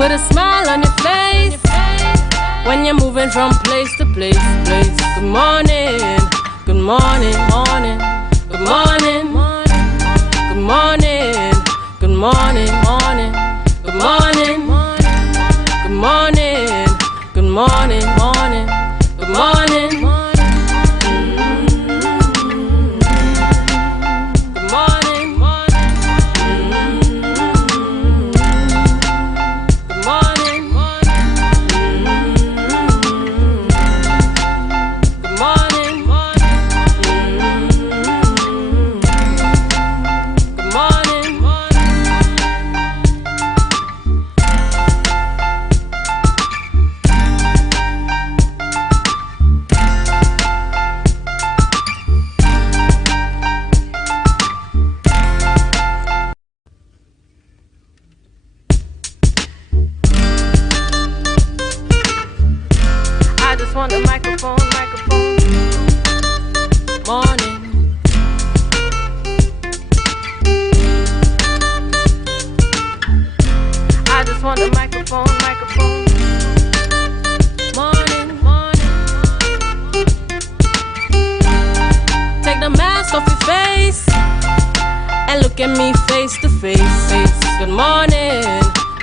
Put a smile on your face when you're moving from place to place. Good morning, good morning, morning. Good morning, good morning, good morning, morning. Good morning, good morning, good morning, morning. Good morning. Good morning, morning. Good morning, morning. Good morning. I just want the microphone. Morning. I just want the microphone. Morning. Take the mask off your face and look at me face to face. Good morning,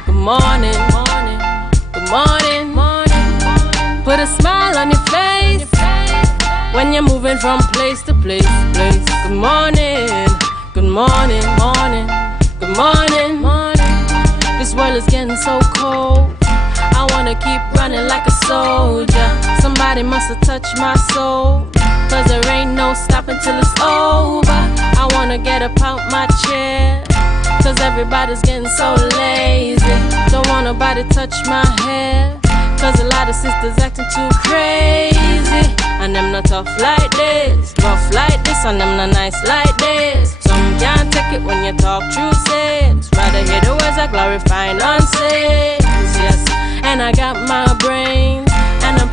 good morning, good morning, morning. Put a smile on your face when you're moving from place to place. Good morning, good morning, morning. Good morning, morning. This world is getting so cold. I wanna keep running like a soldier. Somebody must have touched my soul, 'cause there ain't no stopping till it's over. I wanna get up out my chair, 'cause everybody's getting so lazy. Don't want nobody touch my hair, 'cause a lot of sisters acting too crazy. And them not tough like this, rough like this, and them not nice like this. Some can't take it when you talk true sense. Rather hear the words that glorify nonsense. Yes, and I got my brain, and I'm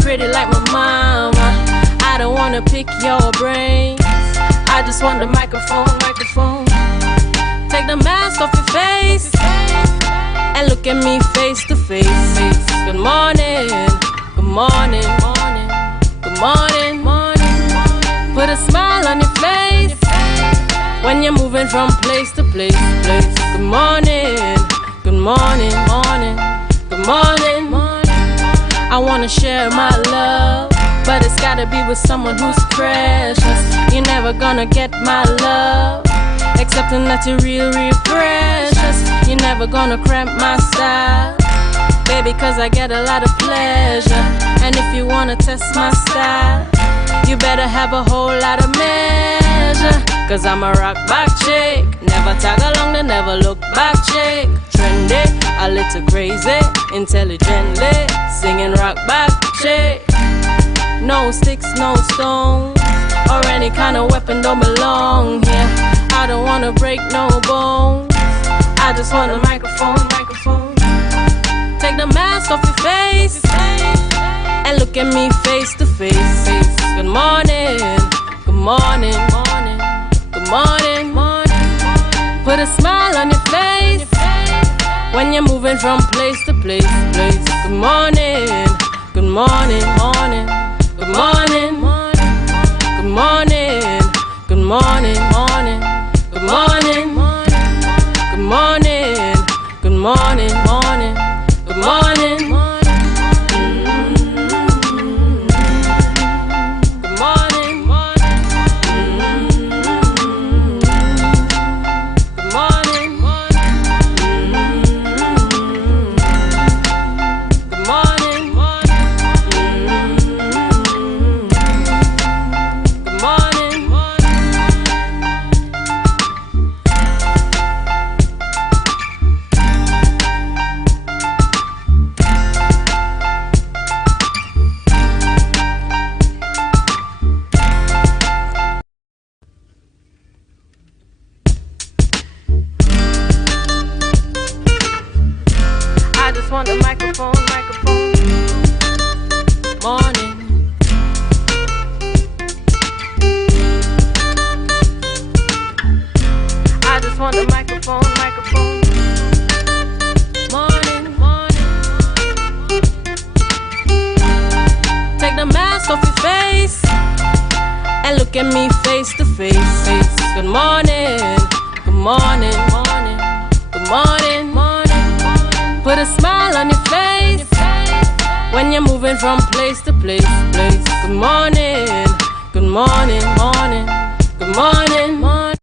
pretty like my mama. I don't wanna pick your brains, I just want the microphone. Take the mask off your face and look at me face to face. Good morning, good morning, good morning, morning. Put a smile on your face when you're moving from place to place. Good morning, good morning, morning. Good morning. I wanna share my love, but it's gotta be with someone who's precious. You're never gonna get my love, accepting that you're real precious. You're never gonna cramp my style, baby, 'cause I get a lot of pleasure. And if you wanna test my style, you better have a whole lot of measure, 'cause I'm a rock back chick, never tag along the never look back chick. Trendy, a little crazy, intelligently singing rock back chick. No sticks, no stones, or any kind of weapon don't belong here. I don't wanna break no bones, I just want a microphone. Take the mask off your face and look at me face to face. Good morning, good morning, good morning, morning. Put a smile on your face when you're moving from place to place. Good morning, good morning, morning. Good morning, good morning, good morning, morning. Good morning, good morning, good morning, morning. Good morning. Good morning, morning. Good morning, morning. Good morning. On the microphone. Morning. I just want the microphone. look at me face to face. Good morning, good morning, good morning, morning. Put a smile on your face when you're moving from place to place. Good morning, good morning, morning, good morning, morning.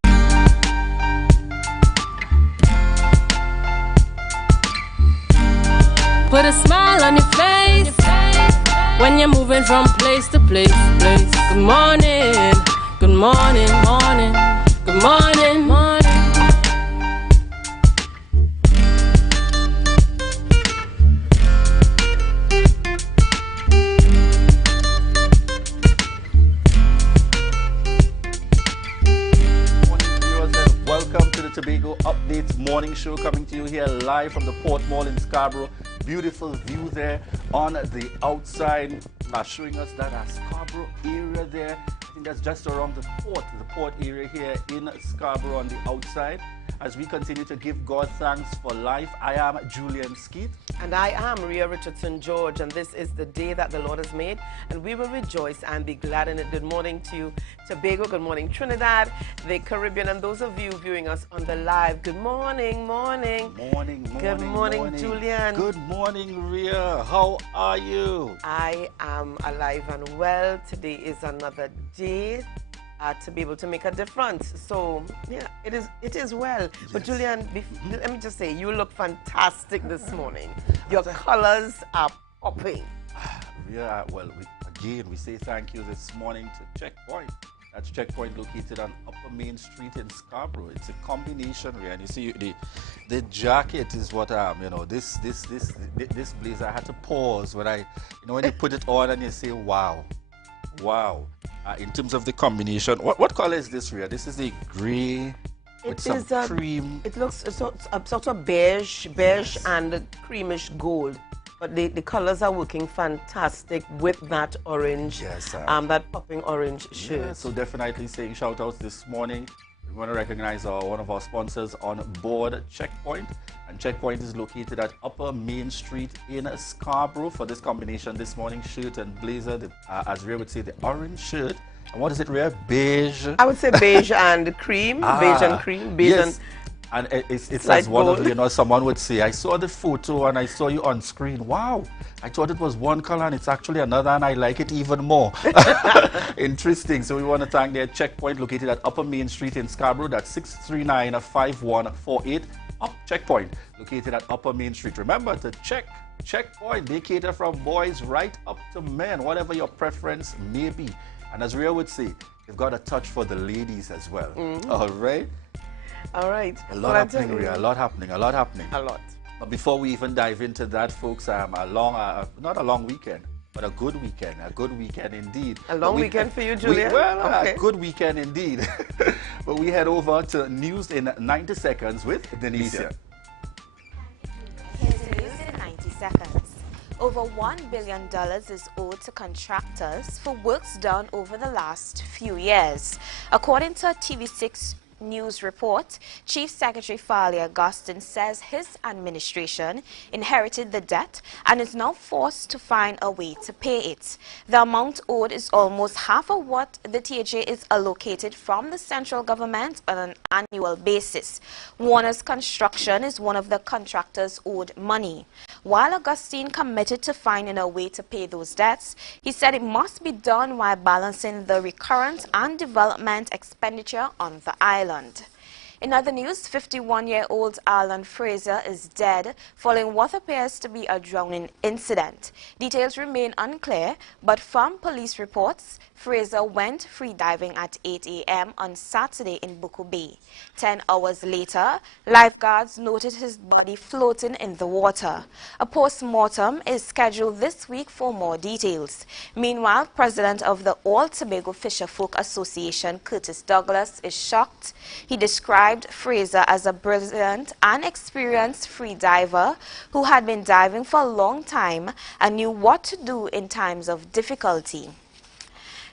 Put a smile on your face when you're moving from place to place. Good morning, good morning, morning, good morning, morning. Welcome to the Tobago Updates Morning Show, coming to you here live from the Port Mall in Scarborough. Beautiful view there on the outside. The combination. What color is this, Rhea? This is the gray with some cream. It looks sort of beige yes. And creamish gold. But the colors are working fantastic with that orange, yes, that popping orange shirt. Yeah, so definitely saying shout outs this morning. We want to recognize one of our sponsors on board, Checkpoint. And Checkpoint is located at Upper Main Street in Scarborough for this combination this morning, shirt and blazer. As Rhea would say, the orange shirt. And what is it, Rhea? Beige? I would say beige and cream. Beige and cream. Beige yes. And it's as one gold. Of, someone would say, I saw the photo and I saw you on screen. Wow, I thought it was one color and it's actually another and I like it even more. Interesting. So we want to thank their Checkpoint located at Upper Main Street in Scarborough. That's 639-5148. Up Checkpoint. The amount owed is almost half of what the THA is allocated from the central government on an annual basis. Warner's Construction is one of the contractors owed money. While Augustine committed to finding a way to pay those debts, he said it must be done while balancing the recurrent and development expenditure on the island. In other news, 51-year-old Alan Fraser is dead following what appears to be a drowning incident. Details remain unclear, but from police reports, Fraser went free diving at 8 a.m. on Saturday in Buko Bay. 10 hours later, live body floating in the water. A post-mortem is scheduled this week for more details. Meanwhile, President of the All Tobago Fisherfolk Association, Curtis Douglas, is shocked. He described Fraser as a brilliant and experienced free diver who had been diving for a long time and knew what to do in times of difficulty.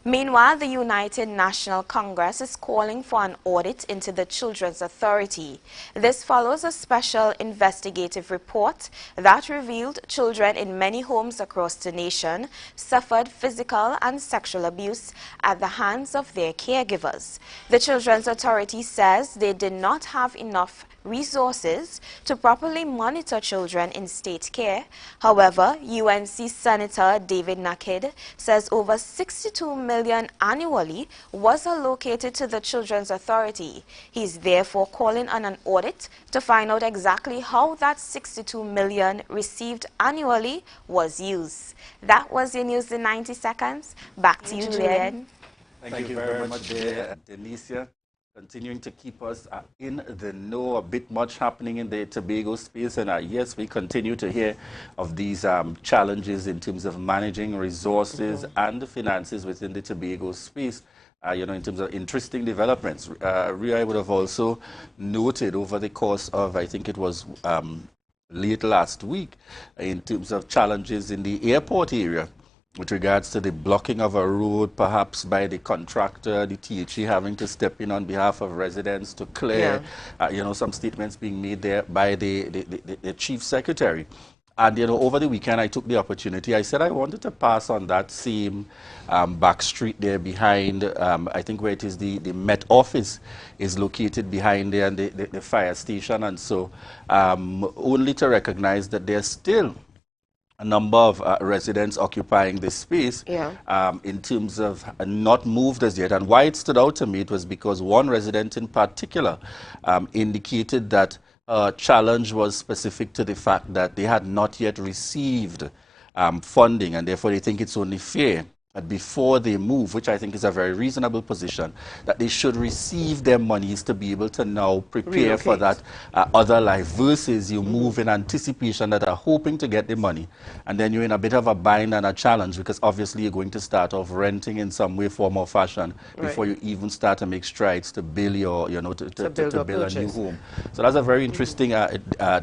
Meanwhile, the United National Congress is calling for an audit into the Children's Authority. This follows a special investigative report that revealed children in many homes across the nation suffered physical and sexual abuse at the hands of their caregivers. The Children's Authority says they did not have enough resources to properly monitor children in state care. However, UNC Senator David Nakid says over 62 million annually was allocated to the Children's Authority. He is therefore calling on an audit to find out exactly how that 62 million received annually was used. That was your news in 90 seconds. Back to you, Julian. Thank you very much, there, Denicia. Continuing to keep us in the know, a bit much happening in the Tobago space. And yes, we continue to hear of these challenges in terms of managing resources and the finances within the Tobago space. You know, in terms of interesting developments. Ria, I would have also noted over the course of, I think it was late last week, in terms of challenges in the airport area, with regards to the blocking of a road, perhaps by the contractor, the THE having to step in on behalf of residents to clear, you know, some statements being made there by the chief secretary. And, you know, over the weekend, I took the opportunity. I said I wanted to pass on that same back street there behind, I think where it is the Met office is located behind there, and the fire station. And so only to recognize that there's still a number of residents occupying this space in terms of not moved as yet. And why it stood out to me, it was because one resident in particular indicated that challenge was specific to the fact that they had not yet received funding, and therefore they think it's only fair that before they move, which I think is a very reasonable position, that they should receive their monies to be able to now prepare for that other life, versus you move in anticipation that are hoping to get the money, and then you're in a bit of a bind and a challenge, because obviously you're going to start off renting in some way, form, or fashion before you even start to make strides to build your, you know, to build a new home. So that's a very interesting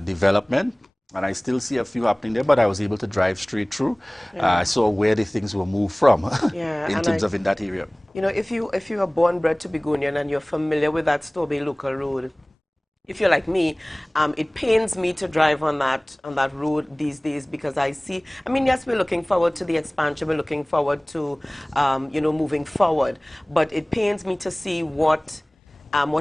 development. And I still see a few happening there, but I was able to drive straight through. I saw where the things were moved from in terms of in that area. You know, if you are born, bred Tobagonian and you're familiar with that Stobie local road, if you're like me, it pains me to drive on that road these days, because I see, I mean, yes, we're looking forward to the expansion, we're looking forward to, you know, moving forward, but it pains me to see what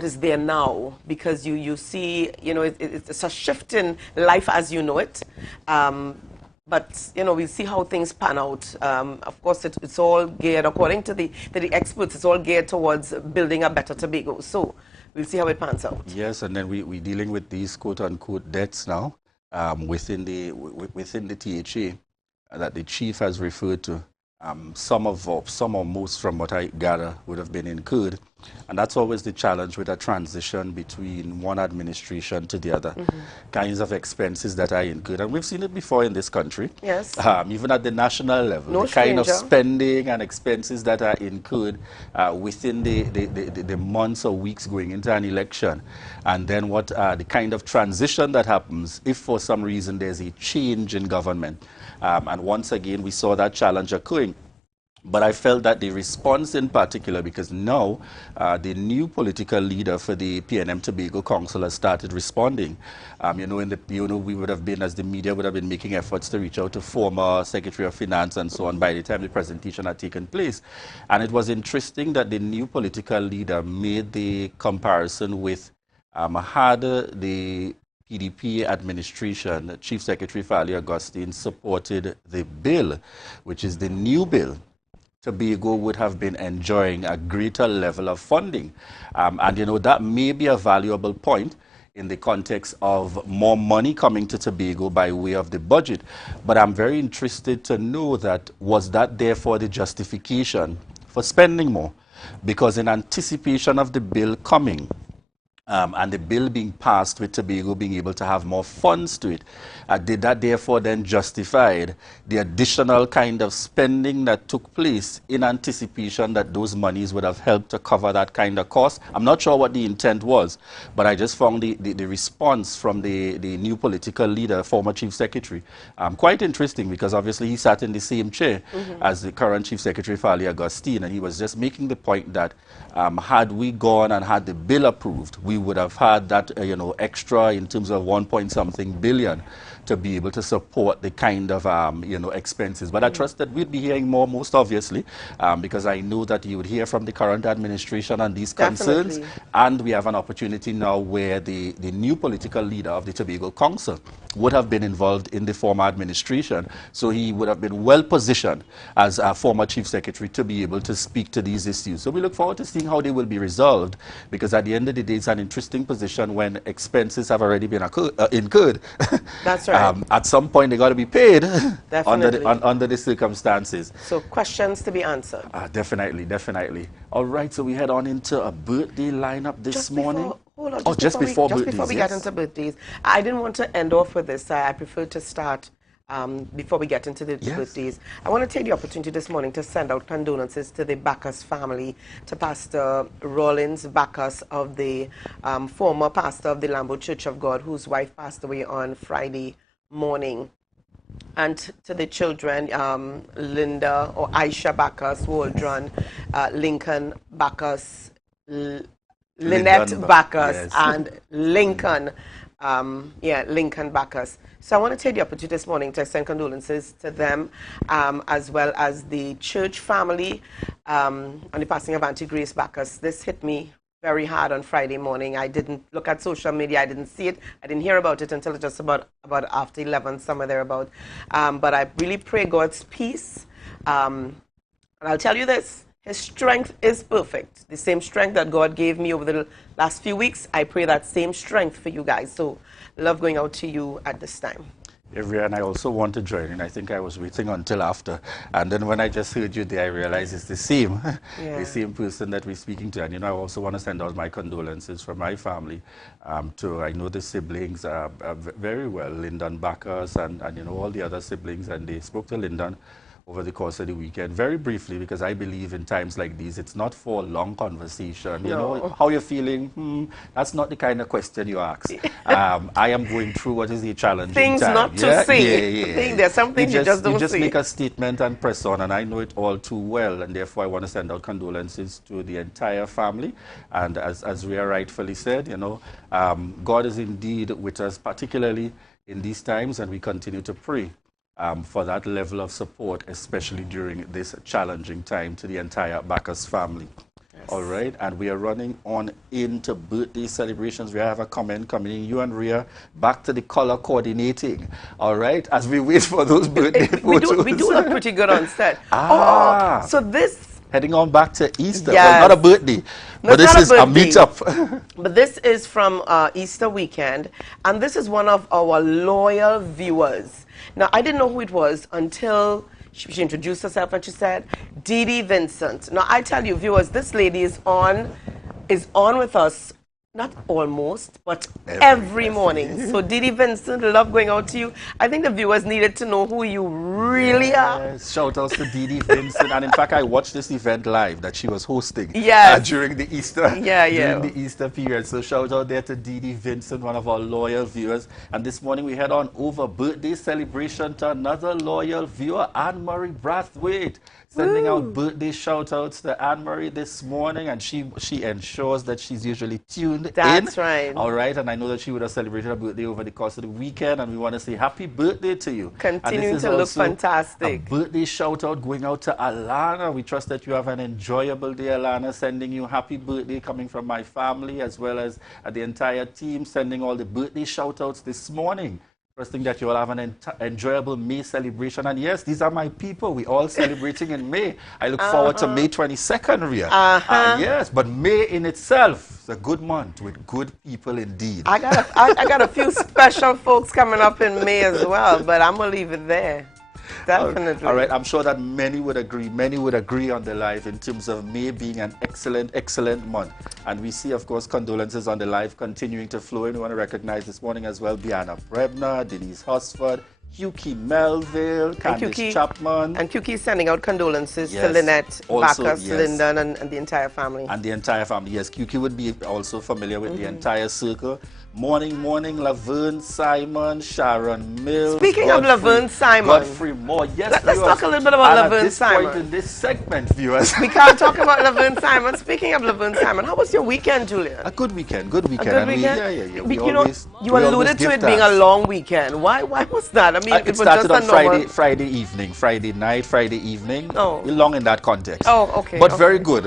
is there now, because you see, you know, it's a shift in life as you know it. But, you know, we'll see how things pan out. Of course, it's all geared, according to the experts, it's all geared towards building a better Tobago. So we'll see how it pans out. Yes, and then we're dealing with these quote-unquote debts now within the THA that the chief has referred to. Some or most, from what I gather, would have been incurred. And that's always the challenge with a transition between one administration to the other. Kinds of expenses that are incurred. And we've seen it before in this country. Yes. Even at the national level. The kind of spending and expenses that are incurred within the months or weeks going into an election. And then what the kind of transition that happens if for some reason there's a change in government. And once again, we saw that challenge occurring. But I felt that the response in particular, because now the new political leader for the PNM Tobago Council has started responding. You know, we would have been, as the media would have been making efforts to reach out to former Secretary of Finance and so on by the time the presentation had taken place. And it was interesting that the new political leader made the comparison with had the PDP administration, Chief Secretary Fali Augustine, supported the bill, which is the new bill, Tobago would have been enjoying a greater level of funding. And, you know, that may be a valuable point in the context of more money coming to Tobago by way of the budget. But I'm very interested to know that, was that therefore the justification for spending more? Because in anticipation of the bill coming, and the bill being passed with Tobago being able to have more funds to it, did that therefore then justified the additional kind of spending that took place in anticipation that those monies would have helped to cover that kind of cost? I'm not sure what the intent was, but I just found the response from the new political leader, former Chief Secretary, quite interesting, because obviously he sat in the same chair as the current Chief Secretary, Fali Agustin, and he was just making the point that had we gone and had the bill approved, we would have had that extra in terms of 1 point something billion to be able to support the kind of expenses. But I trust that we'd be hearing more, most obviously, because I know that you would hear from the current administration on these concerns. Definitely. And we have an opportunity now where the new political leader of the Tobago Council would have been involved in the former administration. So he would have been well positioned as a former Chief Secretary to be able to speak to these issues. So we look forward to seeing how they will be resolved, because at the end of the day, it's an interesting position when expenses have already been incurred. That's right. At some point, they got to be paid Definitely. under the circumstances. So questions to be answered. Definitely, definitely. All right, so we head on into a birthday lineup this morning. Hold on, Just before just birthdays, before we yes. get into birthdays, I didn't want to end off with this. I prefer to start before we get into the Yes. birthdays. I want to take the opportunity this morning to send out condolences to the Bacchus family, to Pastor Rollins Bacchus, of the former pastor of the Lambo Church of God, whose wife passed away on Friday morning. And to the children, Linda or Aisha Bacchus, Waldron, Lincoln Bacchus, Lynette Bacchus, yes. and Lincoln, Lincoln Bacchus. So I want to take the opportunity this morning to extend condolences to them, as well as the church family, on the passing of Auntie Grace Bacchus. This hit me very hard on Friday morning. I didn't look at social media. I didn't see it. I didn't hear about it until just about after 11, somewhere thereabout. But I really pray God's peace. And I'll tell you this. His strength is perfect. The same strength that God gave me over the last few weeks, I pray that same strength for you guys. So love going out to you at this time. And I also want to join in. I think I was waiting until after. And then when I just heard you there, I realized it's the same, Yeah. the same person that we're speaking to. And, I also want to send out my condolences from my family to, I know the siblings very well, Lyndon Bacchus and all the other siblings. And they spoke to Lyndon over the course of the weekend, very briefly, because I believe in times like these, it's not for a long conversation. You know, how you're feeling, that's not the kind of question you ask. I am going through what is a challenging Things time. not to see. Yeah. There's some things you just don't You just see. make a statement and press on, and I know it all too well, and therefore I want to send out condolences to the entire family. And as Rhea rightfully said, God is indeed with us, particularly in these times, and we continue to pray for that level of support, especially during this challenging time, to the entire Bacchus family. Yes. All right, and we are running on into birthday celebrations. We have a comment coming in. You and Rhea, back to the color coordinating. All right, as we wait for those birthday photos. We do look pretty good on set. So this... Heading on back to Easter. Yes. Well, not a birthday, but this is a meetup. But this is from Easter weekend, and this is one of our loyal viewers. Now, I didn't know who it was until she introduced herself and she said, Dee Dee Vincent. Now, I tell you, viewers, this lady is on with us, not almost, but every morning. So, Dee Dee Vincent, love going out to you. I think the viewers needed to know who you really are. Shout outs to Dee Dee Vincent. And in fact, I watched this event live that she was hosting during the Easter during the Easter period. So shout out there to Dee Dee Vincent, one of our loyal viewers. And this morning we head on over birthday celebration to another loyal viewer, Anne-Marie Brathwaite, sending out birthday shout outs to Anne-Marie this morning. And she ensures that she's usually tuned in. That's right. All right, and I know that she would have celebrated her birthday over the course of the weekend, and we want to say happy birthday to you. Continuing to look fantastic. A birthday shout out going out to Alana. We trust that you have an enjoyable day, Alana. Sending you happy birthday coming from my family as well as the entire team. Sending all the birthday shout outs this morning. Trusting that you all have an enjoyable May celebration. And yes, these are my people. We're all celebrating in May. I look forward to May 22nd, Rhea. Yes, but May in itself is a good month with good people indeed. I got a few special folks coming up in May as well, but I'm going to leave it there. Definitely. All right, I'm sure that many would agree. Many would agree on the live in terms of May being an excellent month. And we see, of course, condolences on the live continuing to flow in. We want to recognize this morning as well Bianna Brebner, Denise Hosford, Hughie Melville, Candice Chapman. And Hughie is sending out condolences Yes. to Lynette, Also, Bacchus, yes. Lyndon, and the entire family. And the entire family, yes. Hughie would be also familiar with the entire circle. Morning, Laverne Simon, Sharon Mills. Speaking of Laverne Simon. Godfrey Moore, yes. Let's talk a little bit about and Laverne at this Simon. point in this segment, viewers. We can't talk about Laverne Simon. Speaking of Laverne Simon, how was your weekend, Julian? A good weekend, good weekend. A good And weekend? yeah. You always, you we always alluded to give it being a thanks. long weekend. Why was that? I mean, It was started just on a normal... Friday evening, Friday night, Friday evening. Oh. Long in that context. Oh, okay. But okay. very good.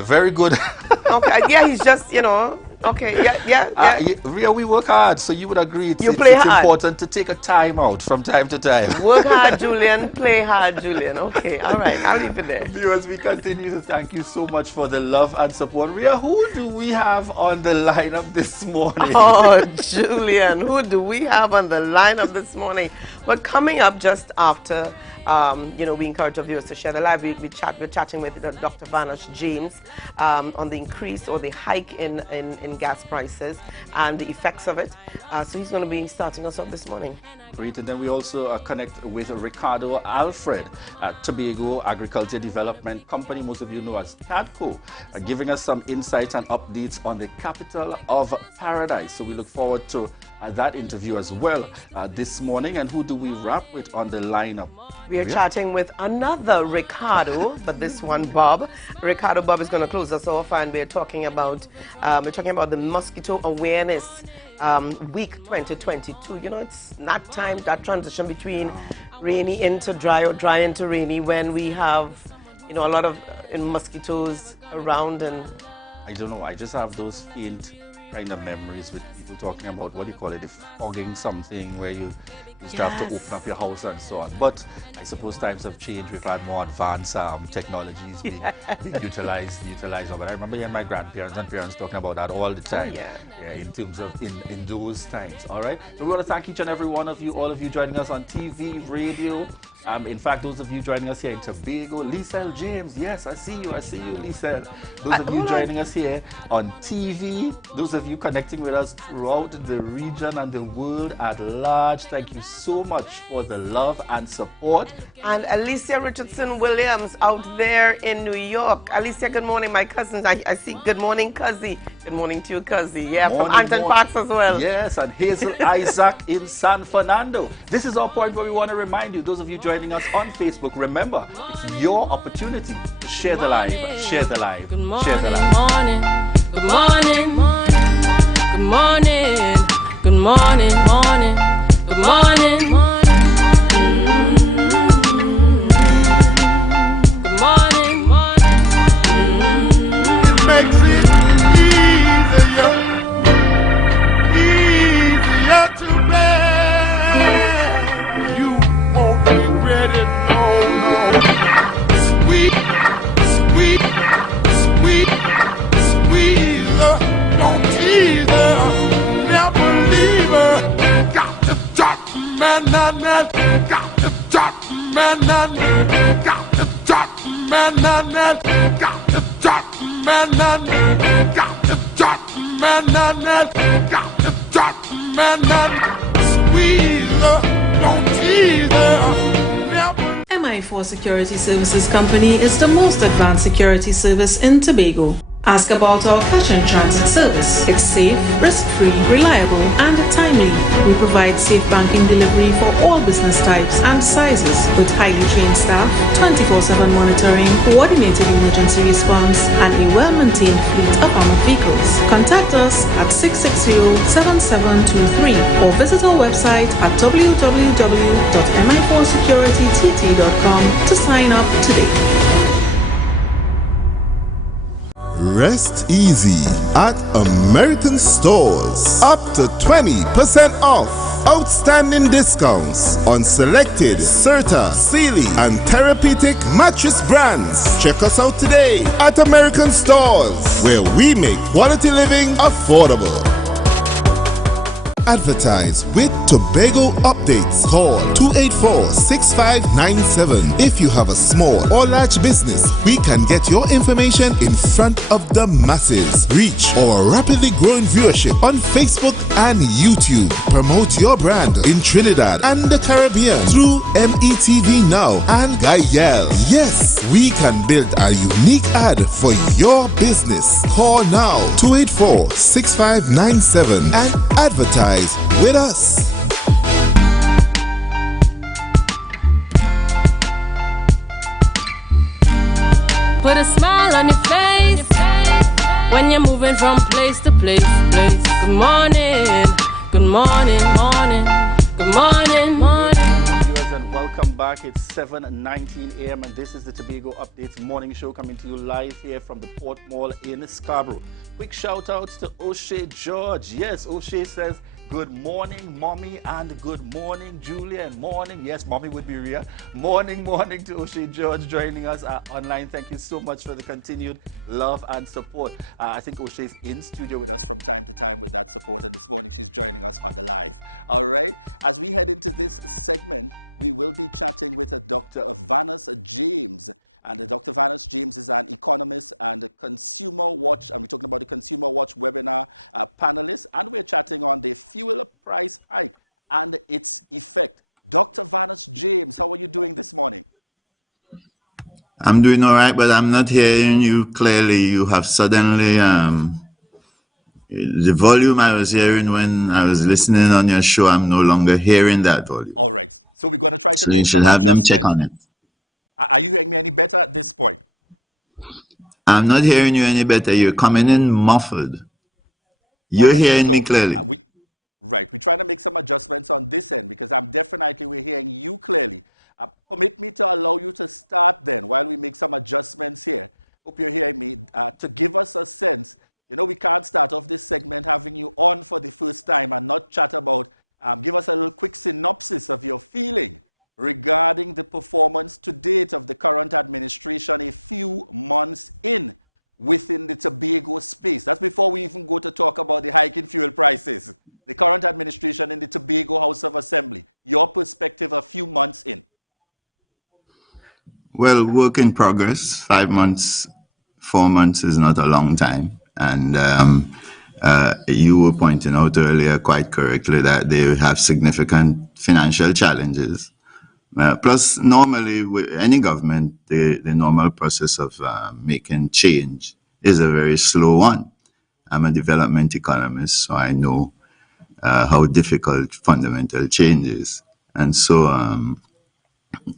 Okay, yeah, he's just, okay, yeah. Ria, we work hard, so you would agree it's play hard. important to take a time out from time to time. Work hard, Julian. Play hard, Julian. Okay, all right. I'll leave it there. Viewers, we continue to thank you so much for the love and support. Ria, who do we have on the lineup this morning? Oh, Julian, who do we have on the lineup this morning? But coming up just after, we encourage our viewers to share the live. We're chatting with Dr. Vanash James on the increase or the hike in gas prices and the effects of it. So he's going to be starting us off this morning. Great, and then we also connect with Ricardo Alfred at Tobago Agriculture Development Company, most of you know as CADCO, giving us some insights and updates on the capital of paradise. So we look forward to that interview as well this morning. And who do we wrap with on the lineup? We are chatting with another Ricardo, but this one Bob. Ricardo Bob is going to close us off, and we're talking about the Mosquito Awareness Week 2022. It's that time, that transition between rainy into dry or dry into rainy, when we have a lot of mosquitoes around. And I don't know, I just have those faint kind of memories with people talking about, what do you call it, the fogging something, where you used to have to open up your house and so on. But I suppose times have changed. We've had more advanced technologies being utilized. But I remember hearing my grandparents and parents talking about that all the time. In terms of in those times. All right. So we want to thank each and every one of you, all of you joining us on TV, radio. In fact, those of you joining us here in Tobago, Lisel James, yes, I see you, Lisel. Those of you joining us here on TV, those of you connecting with us throughout the region and the world at large, thank you so much for the love and support. And Alicia Richardson Williams out there in New York. Alicia, good morning, my cousins. I see. Good morning, Cuzzy. Good morning to you, Cuzzy. Yeah, from Anton Parks as well. Yes, and Hazel Isaac in San Fernando. This is our point where we want to remind you, those of you joining us on Facebook, remember, it's your opportunity to share the live, share the live, share the live. Good morning, good morning, good morning, morning, good morning. Good morning, morning. It makes it easier to bear. You won't regret it, no. Sweet, squeezer, don't tease her, never leave her. Got to drop, man, got to drop, man, got to drop, man, got to drop, man, got to drop, man, got to drop, man. Squeezer, don't tease her, never. MI4 Security Services Company is the most advanced security service in Tobago. Ask about our cash and transit service. It's safe, risk-free, reliable, and timely. We provide safe banking delivery for all business types and sizes with highly trained staff, 24/7 monitoring, coordinated emergency response, and a well-maintained fleet of armored vehicles. Contact us at 660-7723 or visit our website at www.mi4securitytt.com to sign up today. Rest easy at American Stores. Up to 20% off. Outstanding discounts on selected Serta, Sealy, and Therapeutic mattress brands. Check us out today at American Stores, where we make quality living affordable. advertise with Tobago Updates. Call 284-6597. If you have a small or large business, we can get your information in front of the masses. Reach our rapidly growing viewership on Facebook and YouTube. Promote your brand in Trinidad and the Caribbean through METV Now and Gayel. Yes, we can build a unique ad for your business. Call now 284-6597 and advertise with us. Put a smile on your face when you're moving from place to place. Good morning, good morning, morning, good morning, morning. With us from time to time with that support, and this morning she's joining us on the live. All right, as we head into this segment, we will be chatting with Dr. Vanus James. And Dr. Vanus James is an economist and a Consumer Watch, and we're talking about the Consumer Watch webinar panelist, and we're chatting on the fuel price hike and its effect. Dr. Vanus James, how are you doing this morning? I'm doing all right, but I'm not hearing you clearly. You have suddenly the volume I was hearing when I was listening on your show, I'm no longer hearing that volume. All right. So we're going to try to So you make should some have them adjustments. check on it. Are you hearing me any better at this point? I'm not hearing you any better. You're coming in muffled. You're right, hearing so, me clearly. We're trying to make some adjustments on this end because we're hearing you clearly. Permit me to allow you to start then while we make some adjustments here. Hope you're hearing me. To give us a sense, you know, we can't start off this segment having you on for the first time and not chat about, give us a little quick synopsis of your feeling regarding the performance to date of the current administration a few months in within the Tobago space. That's before we even go to talk about the hike in fuel prices. The current administration in the Tobago House of Assembly. Your perspective a few months in. Well, work in progress. 5 months, 4 months is not a long time. And you were pointing out earlier quite correctly that they have significant financial challenges. Plus, normally, with any government, the normal process of making change is a very slow one. I'm a development economist, so I know how difficult fundamental change is. And so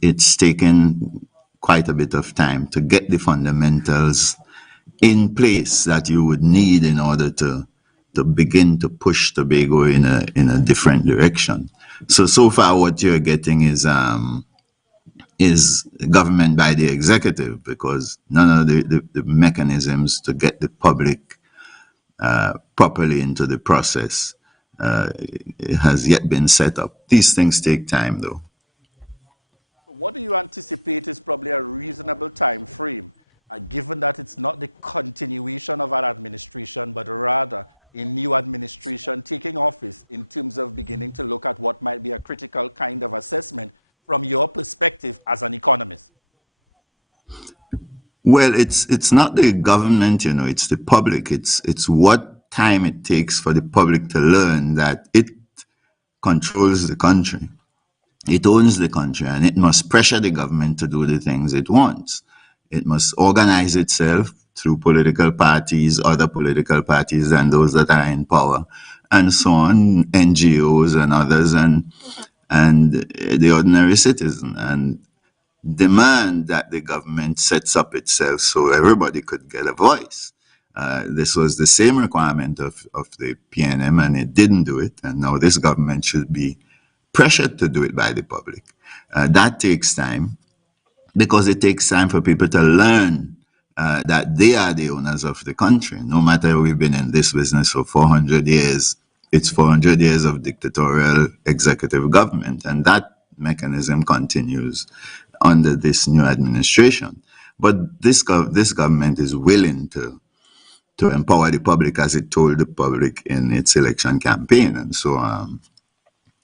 it's taken quite a bit of time to get the fundamentals in place that you would need in order to begin to push Tobago in a different direction. So far what you're getting is government by the executive, because none of the mechanisms to get the public properly into the process has yet been set up. These things take time though. What do you anticipate is probably a reasonable time frame, given that it's not the continuation of our administration, but rather a new administration taking office in terms of beginning to look at what might be a critical kind of assessment from your perspective as an economist? Well, it's not the government, you know, it's the public. It's what time it takes for the public to learn that it controls the country. It owns the country, and it must pressure the government to do the things it wants. It must organize itself through political parties, other political parties than those that are in power, and so on, NGOs and others, and the ordinary citizen, and demand that the government sets up itself so everybody could get a voice. This was the same requirement of the PNM, and it didn't do it, and now this government should be pressured to do it by the public. That takes time, because it takes time for people to learn that they are the owners of the country. No matter we've been in this business for 400 years, it's 400 years of dictatorial executive government, and that mechanism continues under this new administration. But this government is willing to to empower the public, as it told the public in its election campaign. And so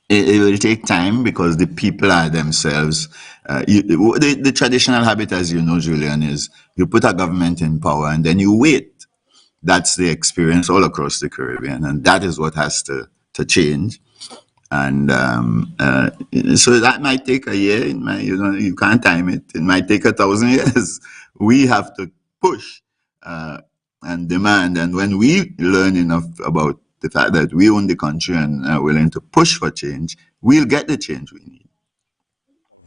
it will take time because the people are themselves. The traditional habit, as you know, Julian, is you put a government in power and then you wait. That's the experience all across the Caribbean, and that is what has to change. And so that might take a year. It might, you can't time it. It might take 1,000 years. We have to push and demand. And when we learn enough about the fact that we own the country and are willing to push for change, we'll get the change we need.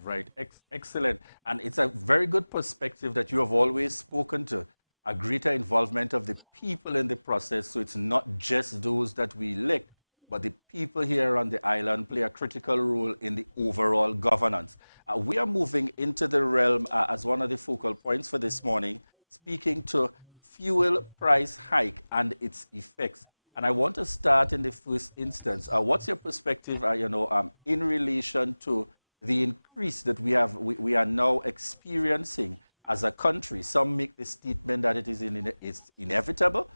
Right, excellent. And it's a very good perspective that you have always spoken to a greater involvement of the people in the process. So it's not just those that we elect, but the people here on the island play a critical role in the overall governance. We are moving into the realm as one of the focal points for this morning, speaking to fuel price hike and its effects. And I want to start in the first instance. What's your perspective, in relation to the increase that we are now experiencing as a country? Some make the statement that it's inevitable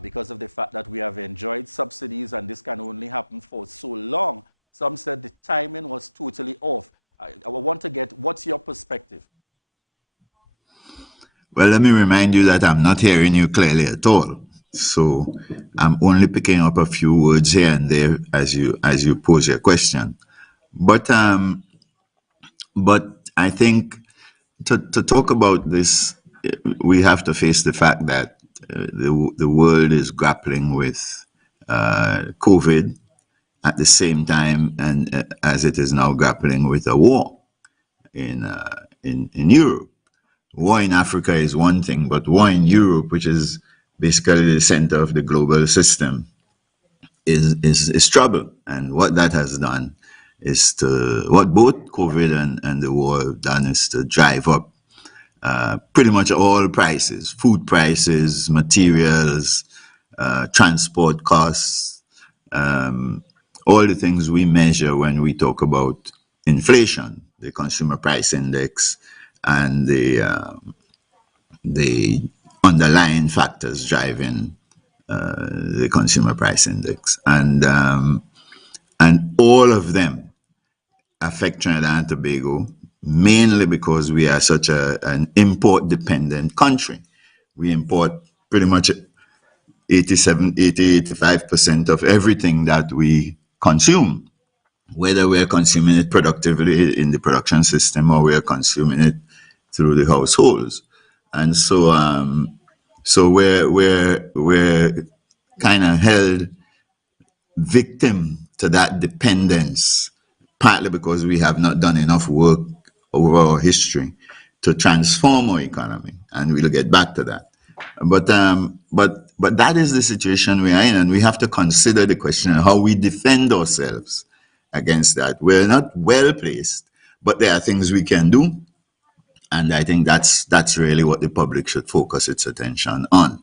because of the fact that we have enjoyed subsidies and this can only happen for so long. Some said the timing was totally off. I want to get, what's your perspective? Well, let me remind you that I'm not hearing you clearly at all. So I'm only picking up a few words here and there as you pose your question. But I think to talk about this, we have to face the fact that the world is grappling with COVID at the same time, and as it is now grappling with a war in Europe. War in Africa is one thing, but war in Europe, which is basically the center of the global system, is trouble. And what that has done is what both COVID and the war have done is to drive up pretty much all prices, food prices, materials, transport costs, all the things we measure when we talk about inflation, the consumer price index, and the underlying factors driving the consumer price index, and all of them affect Trinidad and Tobago, mainly because we are such an import-dependent country. We import pretty much 85% of everything that we consume, whether we're consuming it productively in the production system or we're consuming it through the households. And so we're kind of held victim to that dependence, partly because we have not done enough work over our history to transform our economy, and we'll get back to that. But that is the situation we are in, and we have to consider the question of how we defend ourselves against that. We're not well placed, but there are things we can do, and I think that's really what the public should focus its attention on.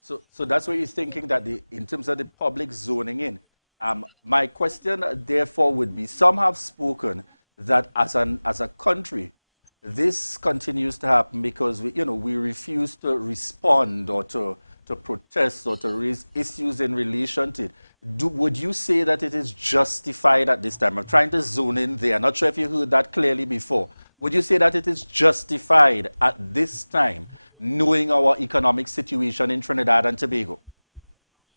So that's what you're thinking, that in terms of the public zoning in. My question, therefore, would be: some have spoken that as a country, this continues to happen because we refuse to respond or to protest or to raise issues in relation to it. Would you say that it is justified at this time? I'm trying to zone in there. I'm not sure if you heard that clearly before. Would you say that it is justified at this time, knowing our economic situation in Trinidad and Tobago?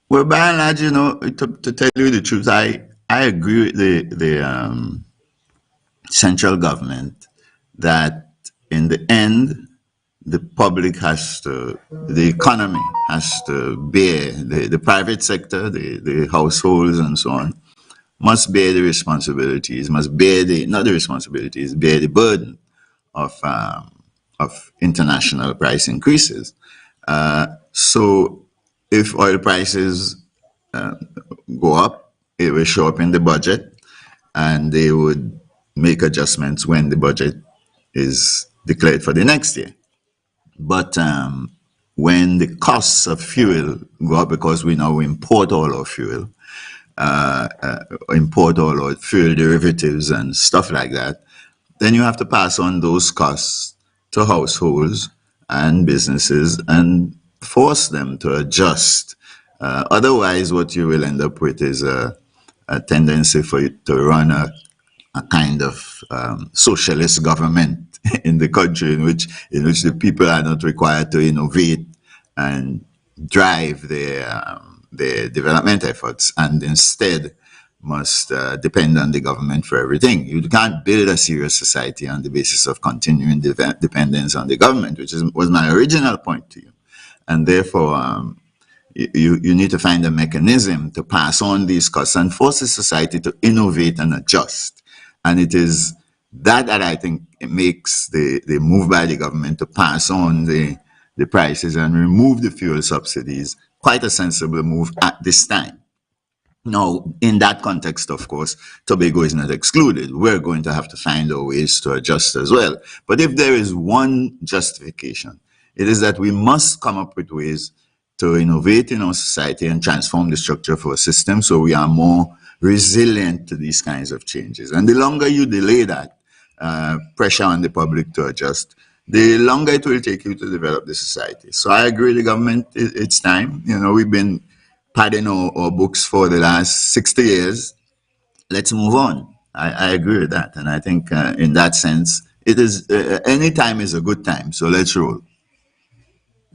Well, by and large, to tell you the truth, I agree with the central government that in the end, the public the economy has to bear, the private sector, the households and so on, must bear the responsibilities, bear the burden of international price increases. So if oil prices go up, it will show up in the budget, and they would make adjustments when the budget is declared for the next year. But when the costs of fuel go up, because we now import all our fuel, import all our fuel derivatives and stuff like that, then you have to pass on those costs to households and businesses and force them to adjust. Otherwise, what you will end up with is a tendency for it to run a kind of socialist government in the country in which the people are not required to innovate and drive their development efforts, and instead must depend on the government for everything. You can't build a serious society on the basis of continuing dependence on the government, was my original point to you. And therefore, you need to find a mechanism to pass on these costs and force the society to innovate and adjust. And it is that I think it makes the move by the government to pass on the prices and remove the fuel subsidies quite a sensible move at this time. Now, in that context, of course, Tobago is not excluded. We're going to have to find our ways to adjust as well. But if there is one justification, it is that we must come up with ways to innovate in our society and transform the structure of our system so we are more resilient to these kinds of changes. And the longer you delay that pressure on the public to adjust, the longer it will take you to develop the society. So I agree, the government, it's time. We've been padding our books for the last 60 years. Let's move on. I agree with that. And I think in that sense, it is any time is a good time. So let's roll.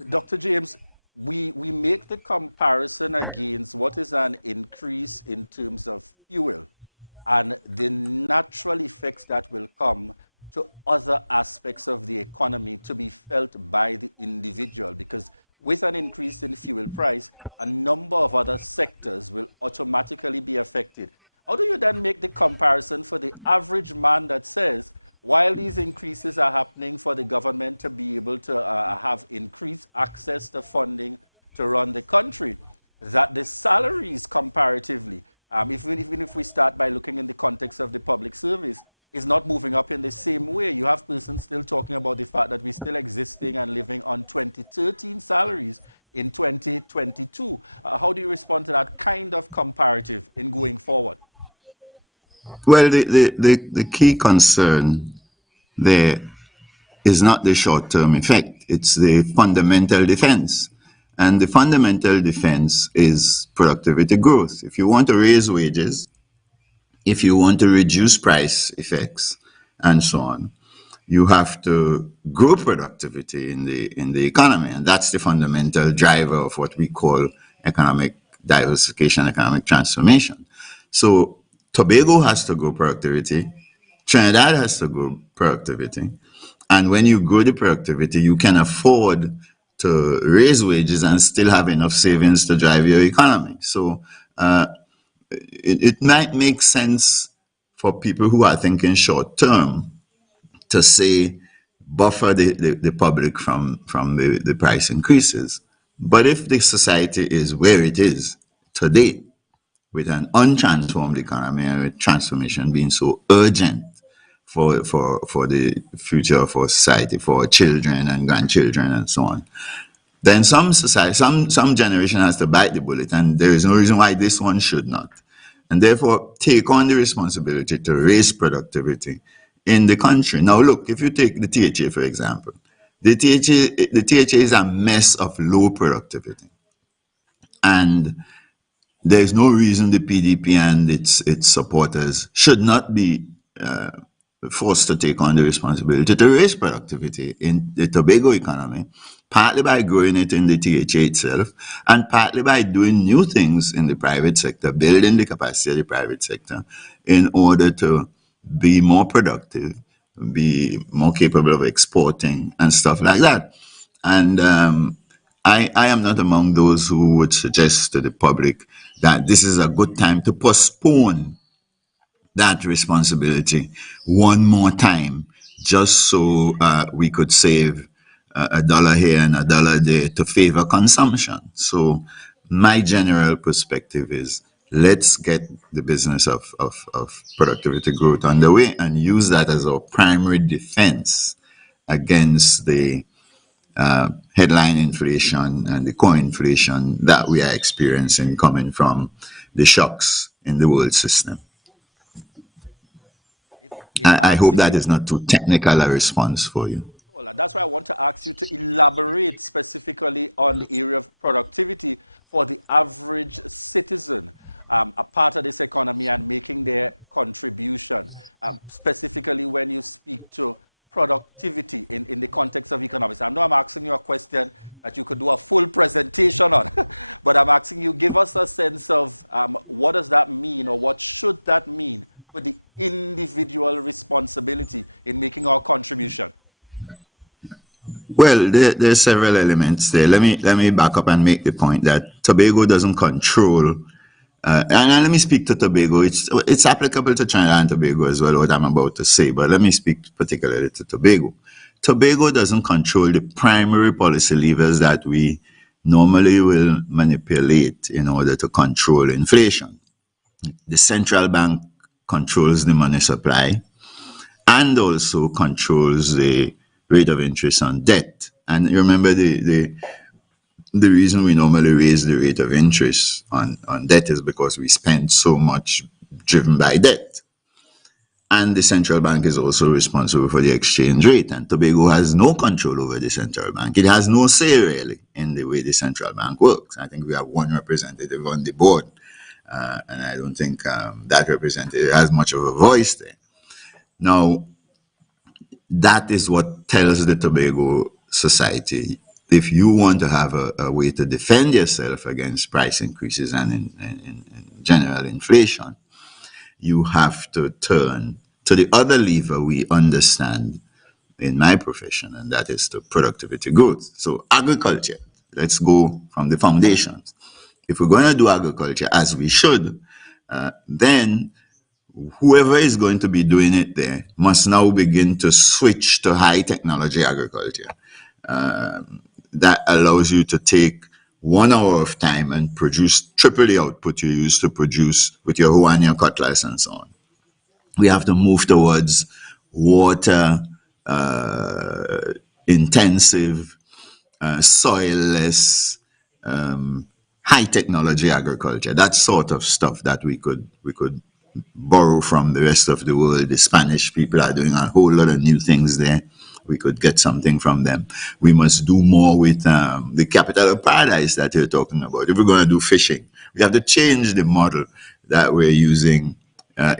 Dr. James, we make the comparison against what is an increase in terms of fuel and the natural effects that will come to other aspects of the economy to be felt by the individual, because with an increase in fuel price, a number of other sectors will automatically be affected. How do you then make the comparison for the average man that says, while these increases are happening for the government to be able to have increased access to funding to run the country, that the salaries comparatively, even if we start by looking in the context of the public service, is not moving up in the same way? You have persons still talking about the fact that we're still existing and living on 2013 salaries in 2022. How do you respond to that kind of comparative in going forward? Well, the key concern there is not the short term effect, it's the fundamental defense. And the fundamental defense is productivity growth. If you want to raise wages, if you want to reduce price effects, and so on, you have to grow productivity in the economy, and that's the fundamental driver of what we call economic diversification, economic transformation. So Tobago has to grow productivity, Trinidad has to grow productivity, and when you grow the productivity, you can afford to raise wages and still have enough savings to drive your economy. So it might make sense for people who are thinking short term to say buffer the public from the price increases. But if the society is where it is today, with an untransformed economy and with transformation being so urgent for the future of our society, for our children and grandchildren and so on, then some society, some generation has to bite the bullet, and there is no reason why this one should not. And therefore take on the responsibility to raise productivity in the country. Now look, if you take the THA for example, the THA is a mess of low productivity. And there's no reason the PDP and its supporters should not be forced to take on the responsibility to raise productivity in the Tobago economy, partly by growing it in the THA itself, and partly by doing new things in the private sector, building the capacity of the private sector in order to be more productive, be more capable of exporting and stuff like that. And I am not among those who would suggest to the public that this is a good time to postpone that responsibility one more time, just so we could save a dollar here and a dollar there to favor consumption. So my general perspective is let's get the business of productivity growth underway and use that as our primary defense against the headline inflation and the core inflation that we are experiencing coming from the shocks in the world system. If I hope asking that you is not too technical a response for you. all, And that's why I want to ask you to elaborate specifically on the area of productivity for the average citizen, a part of this economy and making their contribution, specifically when you speak to productivity in the context of economics. I know I'm asking you a question that you could do a full presentation on, but I'm asking you, give us a sense of what does that mean, or what should that mean for the individual responsibility in making our contribution? Well, there are several elements there. Let me back up and make the point that Tobago doesn't control. And let me speak to Tobago. It's applicable to Trinidad and Tobago as well, what I'm about to say, but let me speak particularly to Tobago. Tobago doesn't control the primary policy levers that we normally will manipulate in order to control inflation. The central bank controls the money supply and also controls the rate of interest on debt. And you remember the reason we normally raise the rate of interest on debt is because we spend so much driven by debt. And the central bank is also responsible for the exchange rate. And Tobago has no control over the central bank. It has no say, really, in the way the central bank works. I think we have one representative on the board. And I don't think that representative has much of a voice there. Now, that is what tells the Tobago society, if you want to have a way to defend yourself against price increases and in general inflation, you have to turn to the other lever we understand in my profession, and that is the productivity growth. So agriculture, let's go from the foundations. If we're going to do agriculture as we should, then whoever is going to be doing it there must now begin to switch to high technology agriculture. That allows you to take 1 hour of time and produce triple the output you used to produce with your hoe and your cutlass and so on. We have to move towards water intensive, soilless, high technology agriculture. That sort of stuff that we could borrow from the rest of the world. The Spanish people are doing a whole lot of new things there. We could get something from them. We must do more with the capital of paradise that you're talking about. If we're going to do fishing, we have to change the model that we're using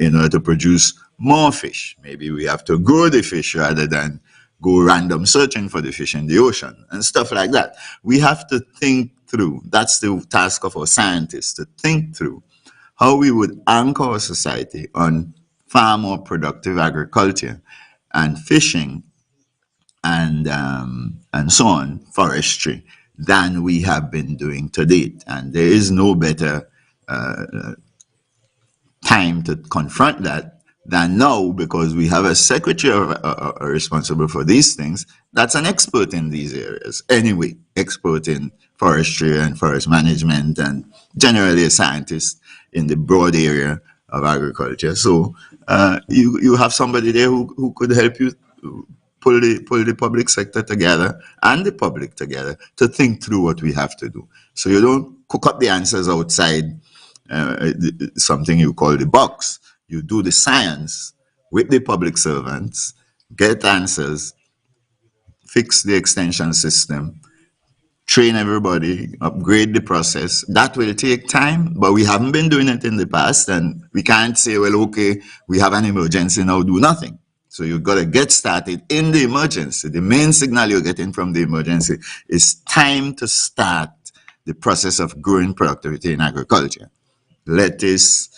in order to produce more fish. Maybe we have to grow the fish rather than go random searching for the fish in the ocean and stuff like that. We have to think through. That's the task of our scientists, to think through how we would anchor our society on far more productive agriculture and fishing and so on, forestry, than we have been doing to date. And there is no better time to confront that than now, because we have a secretary responsible for these things that's an expert in these areas. Anyway, expert in forestry and forest management, and generally a scientist in the broad area of agriculture. So you have somebody there who could help you pull the public sector together and the public together to think through what we have to do. So you don't cook up the answers outside something you call the box. You do the science with the public servants, get answers, fix the extension system, train everybody, upgrade the process. That will take time, but we haven't been doing it in the past, and we can't say, well, okay, we have an emergency, now do nothing. So you've got to get started in the emergency. The main signal you're getting from the emergency is time to start the process of growing productivity in agriculture. Lettuce,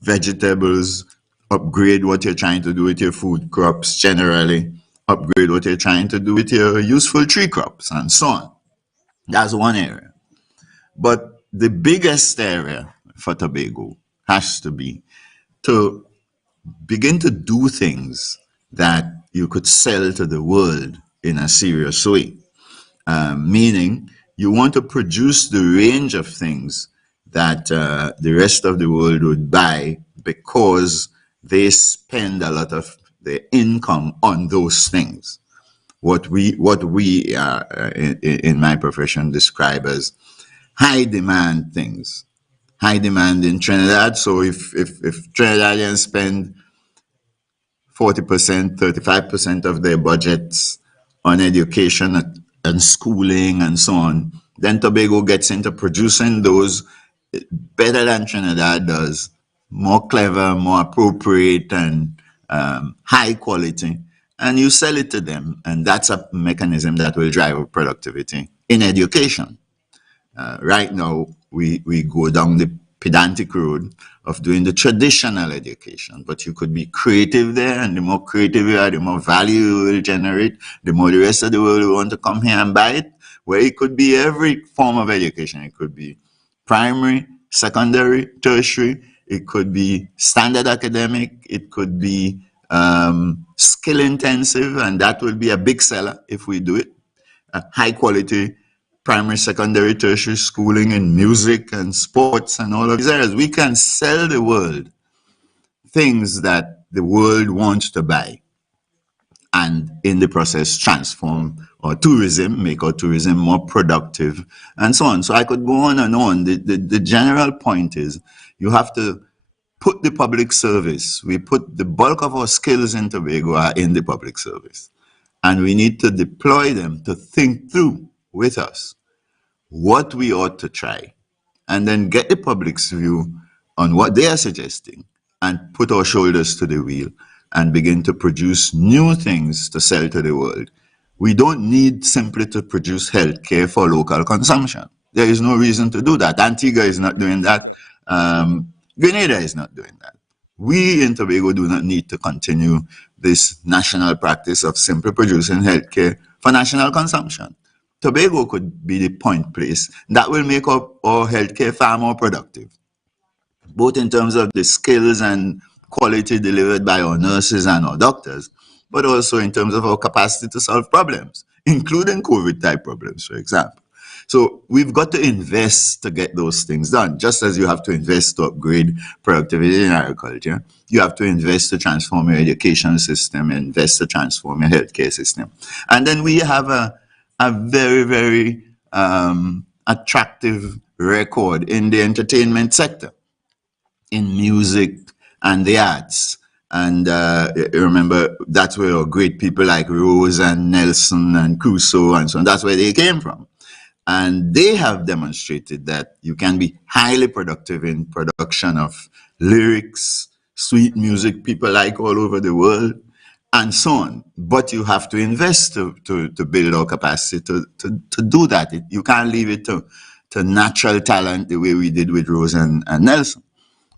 vegetables, upgrade what you're trying to do with your food crops generally, upgrade what you're trying to do with your useful tree crops, and so on. That's one area. But the biggest area for Tobago has to be to begin to do things that you could sell to the world in a serious way. Meaning, you want to produce the range of things that the rest of the world would buy because they spend a lot of their income on those things. What we in my profession describe as high demand things. High demand in Trinidad. So if Trinidadians spend 40%, 35% of their budgets on education and schooling and so on, then Tobago gets into producing those better than Trinidad does, more clever, more appropriate, and high quality, and you sell it to them, and that's a mechanism that will drive up productivity in education. Right now, we go down the pedantic road of doing the traditional education, but you could be creative there, and the more creative you are, the more value you will generate, the more the rest of the world will want to come here and buy it, where it could be every form of education. It could be primary, secondary, tertiary, it could be standard academic, it could be skill intensive, and that will be a big seller if we do it. High quality primary, secondary, tertiary schooling in music and sports and all of these areas. We can sell the world things that the world wants to buy, and in the process transform our tourism, make our tourism more productive, and so on. So I could go on and on. The general point is you have to put the public service. We put the bulk of our skills in Tobago are in the public service. And we need to deploy them to think through with us what we ought to try, and then get the public's view on what they are suggesting and put our shoulders to the wheel and begin to produce new things to sell to the world. We don't need simply to produce healthcare for local consumption. There is no reason to do that. Antigua is not doing that. Grenada is not doing that. We in Tobago do not need to continue this national practice of simply producing healthcare for national consumption. Tobago could be the point place that will make our healthcare far more productive, both in terms of the skills and quality delivered by our nurses and our doctors, but also in terms of our capacity to solve problems, including COVID-type problems, for example. So we've got to invest to get those things done. Just as you have to invest to upgrade productivity in agriculture, you have to invest to transform your education system, invest to transform your healthcare system. And then we have a very, very attractive record in the entertainment sector, in music and the arts. And remember, that's where great people like Rose and Nelson and Crusoe and so on, that's where they came from. And they have demonstrated that you can be highly productive in production of lyrics, sweet music people like all over the world, and so on. But you have to invest to build our capacity to do that. You can't leave it to natural talent the way we did with Rose and Nelson.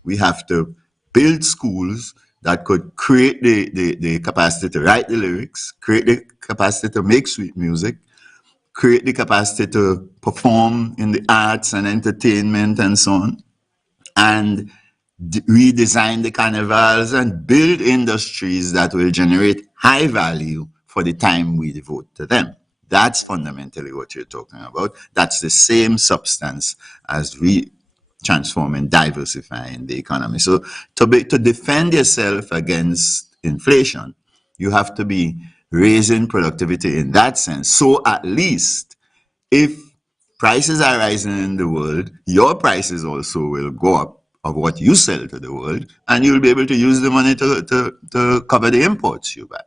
We have to build schools that could create the capacity to write the lyrics, create the capacity to make sweet music, create the capacity to perform in the arts and entertainment and so on, and redesign the carnivals and build industries that will generate high value for the time we devote to them. That's fundamentally what you're talking about. That's the same substance as transforming, diversifying the economy. So to defend yourself against inflation, you have to be raising productivity in that sense. So at least if prices are rising in the world, your prices also will go up of what you sell to the world, and you'll be able to use the money to cover the imports you buy.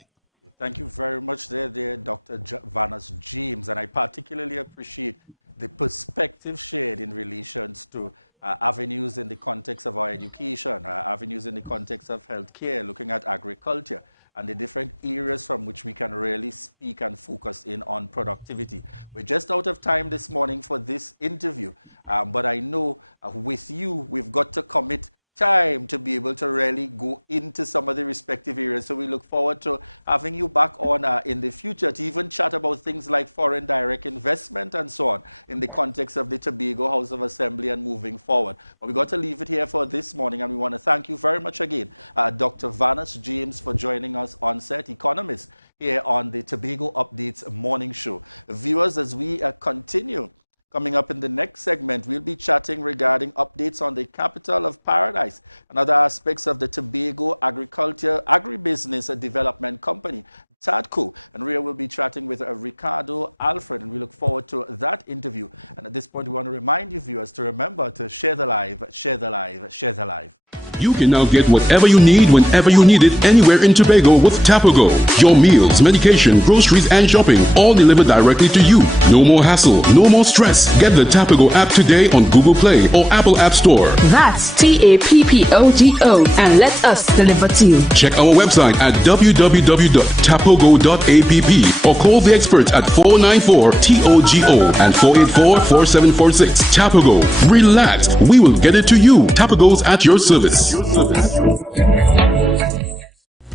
Thank you very much there, Dr. Vanas James. And I particularly appreciate the perspective shared in relations to avenues in the context of our education, avenues in the context of healthcare, looking at agriculture, and the different areas from which we can really speak and focus in on productivity. We're just out of time this morning for this interview, but I know with you, we've got to commit time to be able to really go into some of the respective areas. So we look forward to having you back on in the future to even chat about things like foreign direct investment and so on in the context of the Tobago House of Assembly and moving forward. But we got to leave it here for this morning, and we want to thank you very much again, Dr. Vanas James, for joining us on set, economist here on the Tobago Updates morning show. Viewers, as we continue, coming up in the next segment, we'll be chatting regarding updates on the capital of paradise and other aspects of the Tobago Agriculture Agribusiness Development Company, TADCO. And we will be chatting with Ricardo Alfred, and we look forward to that interview. And at this point, we want to remind you, viewers, to remember to share the live, share the live, share the live. You can now get whatever you need whenever you need it anywhere in Tobago with Tobago. Your meals, medication, groceries and shopping all delivered directly to you. No more hassle, no more stress. Get the Tobago app today on Google Play or Apple App Store. That's TAPPOGO and let us deliver to you. Check our website at www.tapogo.app or call the experts at 494-TOGO and 484-4746. Tobago. Relax. We will get it to you. Tobago's at your service.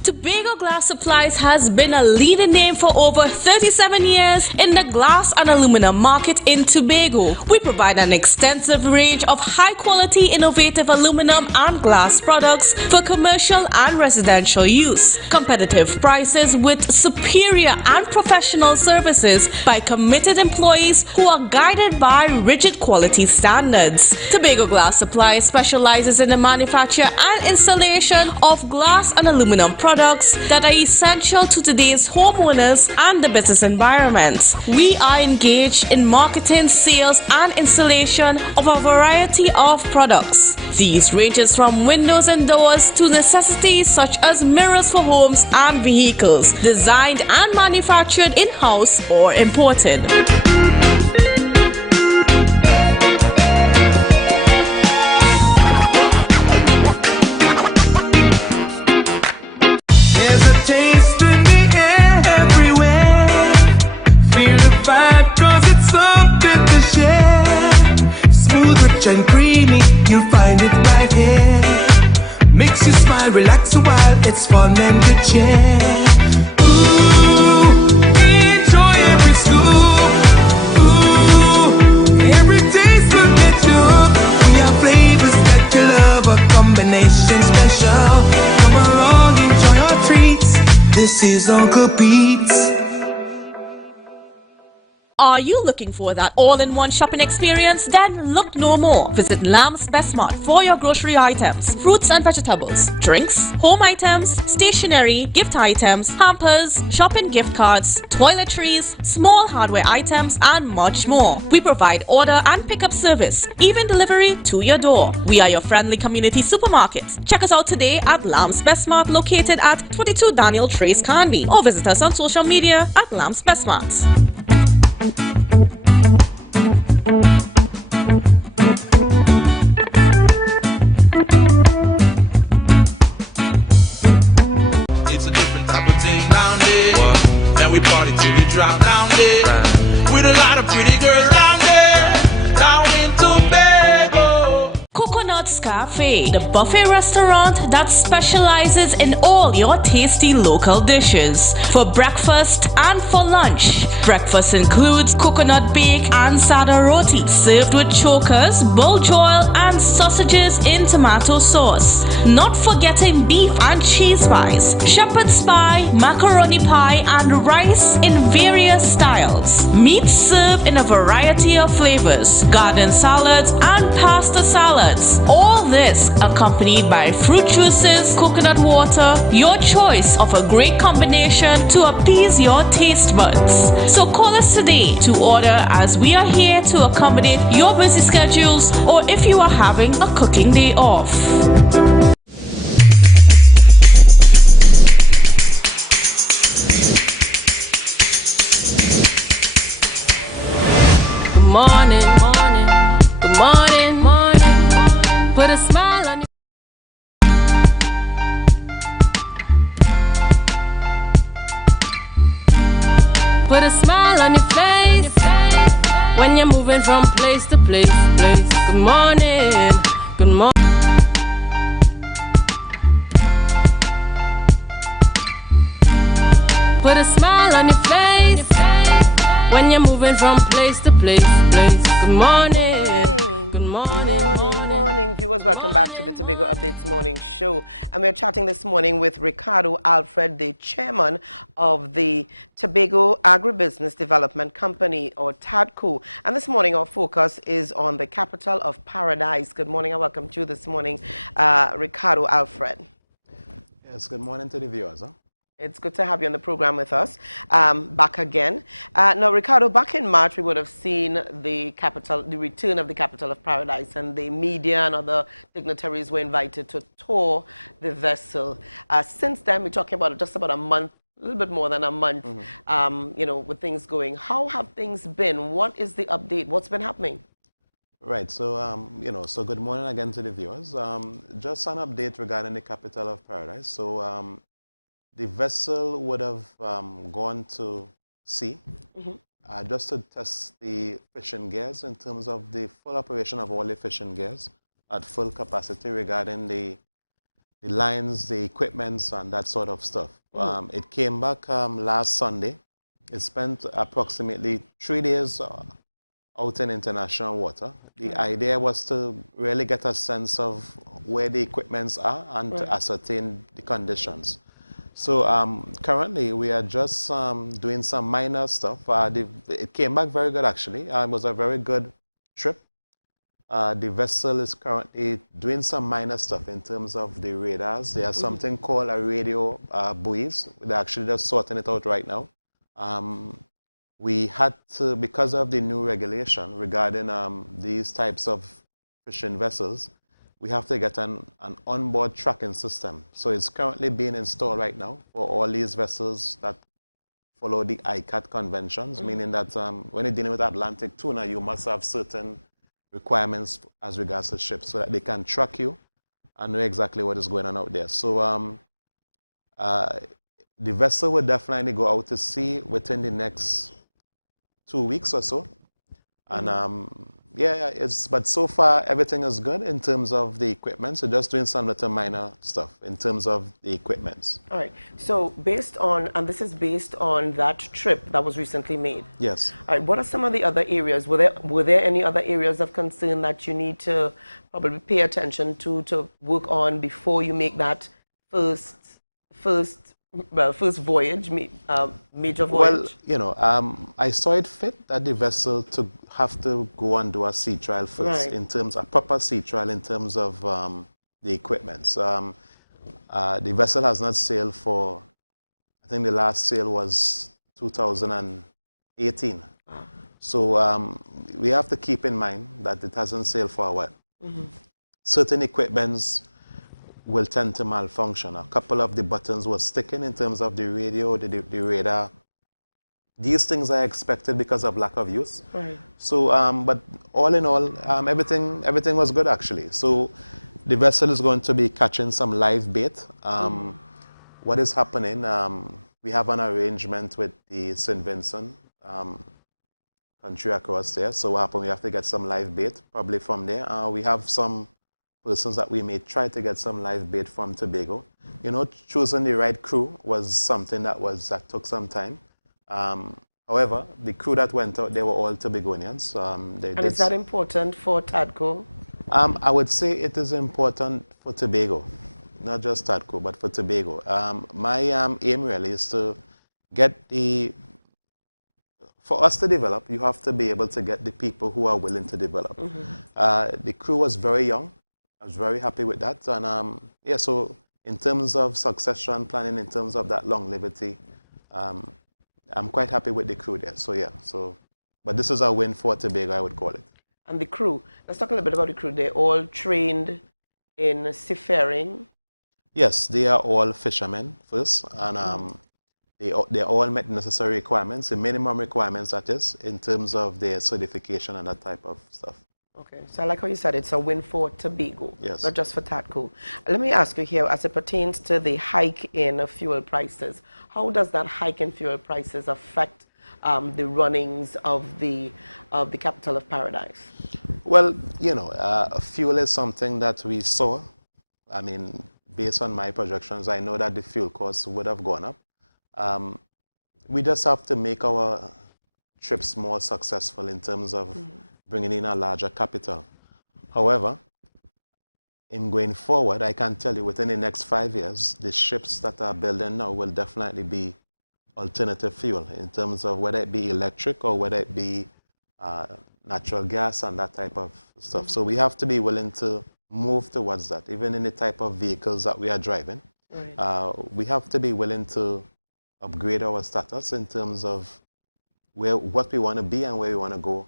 Tobago Glass Supplies has been a leading name for over 37 years in the glass and aluminum market in Tobago. We provide an extensive range of high-quality, innovative aluminum and glass products for commercial and residential use. Competitive prices with superior and professional services by committed employees who are guided by rigid quality standards. Tobago Glass Supplies specializes in the manufacture and installation of glass and aluminum products that are essential to today's homeowners and the business environment. We are engaged in marketing, sales, and installation of a variety of products. These ranges from windows and doors to necessities such as mirrors for homes and vehicles, designed and manufactured in-house or imported. And creamy, you'll find it right here. Makes you smile, relax a while, it's fun and the chair. Ooh, enjoy every scoop. Ooh, every taste will get you hooked. We have flavors that you love, a combination special. Come along, enjoy our treats. This is Uncle Pete's. Are you looking for that all-in-one shopping experience? Then look no more. Visit Lamb's Best Mart for your grocery items, fruits and vegetables, drinks, home items, stationery, gift items, hampers, shopping gift cards, toiletries, small hardware items, and much more. We provide order and pickup service, even delivery to your door. We are your friendly community supermarket. Check us out today at Lamb's Best Mart, located at 22 Daniel Trace, Canby, or visit us on social media at Lamb's Best Mart. It's a different type of thing down there. And we party till we drop down there. With a lot of pretty girls down there. Down in Tobago. Coconut's Cafe, the buffet restaurant that specializes in all your tasty local dishes for breakfast and for lunch. Breakfast includes coconut bake and sada roti, served with chokers, bull joil, and sausages in tomato sauce. Not forgetting beef and cheese pies, shepherd's pie, macaroni pie, and rice in various styles. Meat served in a variety of flavors, garden salads, and pasta salads. All this accompanied by fruit juices, coconut water, your choice of a great combination to appease your taste buds. So call us today to order, as we are here to accommodate your busy schedules or if you are having a cooking day off. Good morning, good morning, morning. Put a smile on your Put a smile on your face when you're moving from place to place. Good morning, good morning. Put a smile on your face when you're moving from place to place. Good morning. Good morning, viewers. Welcome back to the Tobago Updates Morning Show. And we're chatting this morning with Ricardo Alfred, the chairman of the Tobago Agribusiness Development Company, or TADCO. And this morning our focus is on the capital of paradise. Good morning and welcome to you this morning, Ricardo Alfred. Yes, good morning to the viewers. It's good to have you on the program with us. Back again. Now, Ricardo, back in March, we would have seen the return of the capital of paradise, and the media and other dignitaries were invited to tour the vessel. Since then, we're talking about just about a month, a little bit more than a month, you know, with things going. How have things been? What is the update? What's been happening? Right, so, you know, so good morning again to the viewers. Just an update regarding the capital of paradise. So, the vessel would have gone to sea just to test the fishing gears in terms of the full operation of all the fishing gears at full capacity regarding the lines, the equipments, and that sort of stuff. It came back last Sunday. It spent approximately 3 days out in international water. The idea was to really get a sense of where the equipments are and to ascertain the conditions. So currently we are just doing some minor stuff. It came back very good actually. It was a very good trip. The vessel is currently doing some minor stuff in terms of the radars. There's something called a radio buoys. They're actually just sorting it out right now. We had to, because of the new regulation regarding these types of fishing vessels, we have to get an onboard tracking system. So it's currently being installed right now for all these vessels that follow the ICAT conventions, meaning that when you're dealing with Atlantic tuna, you must have certain requirements as regards to ships so that they can track you and know exactly what is going on out there. So the vessel will definitely go out to sea within the next 2 weeks or so. And but so far everything is good in terms of the equipment. So just doing some little minor stuff in terms of the equipments. All right. So based on, and this is based on that trip that was recently made. Yes. All right. What are some of the other areas? Were there any other areas of concern that you need to probably pay attention to work on before you make that first voyage, major voyage? Well, you know, I saw it fit that the vessel to have to go and do a sea trial first, in terms of a proper sea trial in terms of the equipment. So, the vessel has not sailed for, I think the last sail was 2018. So we have to keep in mind that it hasn't sailed for a while. Certain equipments will tend to malfunction. A couple of the buttons were sticking in terms of the radio, the radar. These things are expected because of lack of use. So, but all in all, everything was good actually. So, the vessel is going to be catching some live bait. What is happening? We have an arrangement with the St. Vincent country across there. So, what happened? We have to get some live bait probably from there. We have some persons that we may try to get some live bait from Tobago. You know, choosing the right crew was something that took some time. However, the crew that went out, they were all Tobagonians. And is that important for TADCO? I would say it is important for Tobago, not just TADCO, but for Tobago. My aim really is to get for us to develop, you have to be able to get the people who are willing to develop. The crew was very young. I was very happy with that. And so in terms of succession planning, in terms of that longevity, I'm quite happy with the crew there. So but this is a win for Tobago, I would call it. And the crew, let's talk a little bit about the crew. They're all trained in seafaring? Yes, they are all fishermen first, and they all met the necessary requirements, the minimum requirements that is, in terms of their certification and that type of stuff. Okay, so I like how you said it's a win for Tobago, yes, not just for TADCO. Let me ask you here, as it pertains to the hike in fuel prices, how does that hike in fuel prices affect the runnings of the capital of paradise? Well, you know, fuel is something that we saw. I mean, based on my projections, I know that the fuel costs would have gone up. We just have to make our trips more successful in terms of bringing in a larger capital. However, in going forward, I can tell you within the next 5 years, the ships that are building now will definitely be alternative fuel in terms of whether it be electric or whether it be natural gas and that type of stuff. So we have to be willing to move towards that, even in the type of vehicles that we are driving. Right. We have to be willing to upgrade our status in terms of what we want to be and where we want to go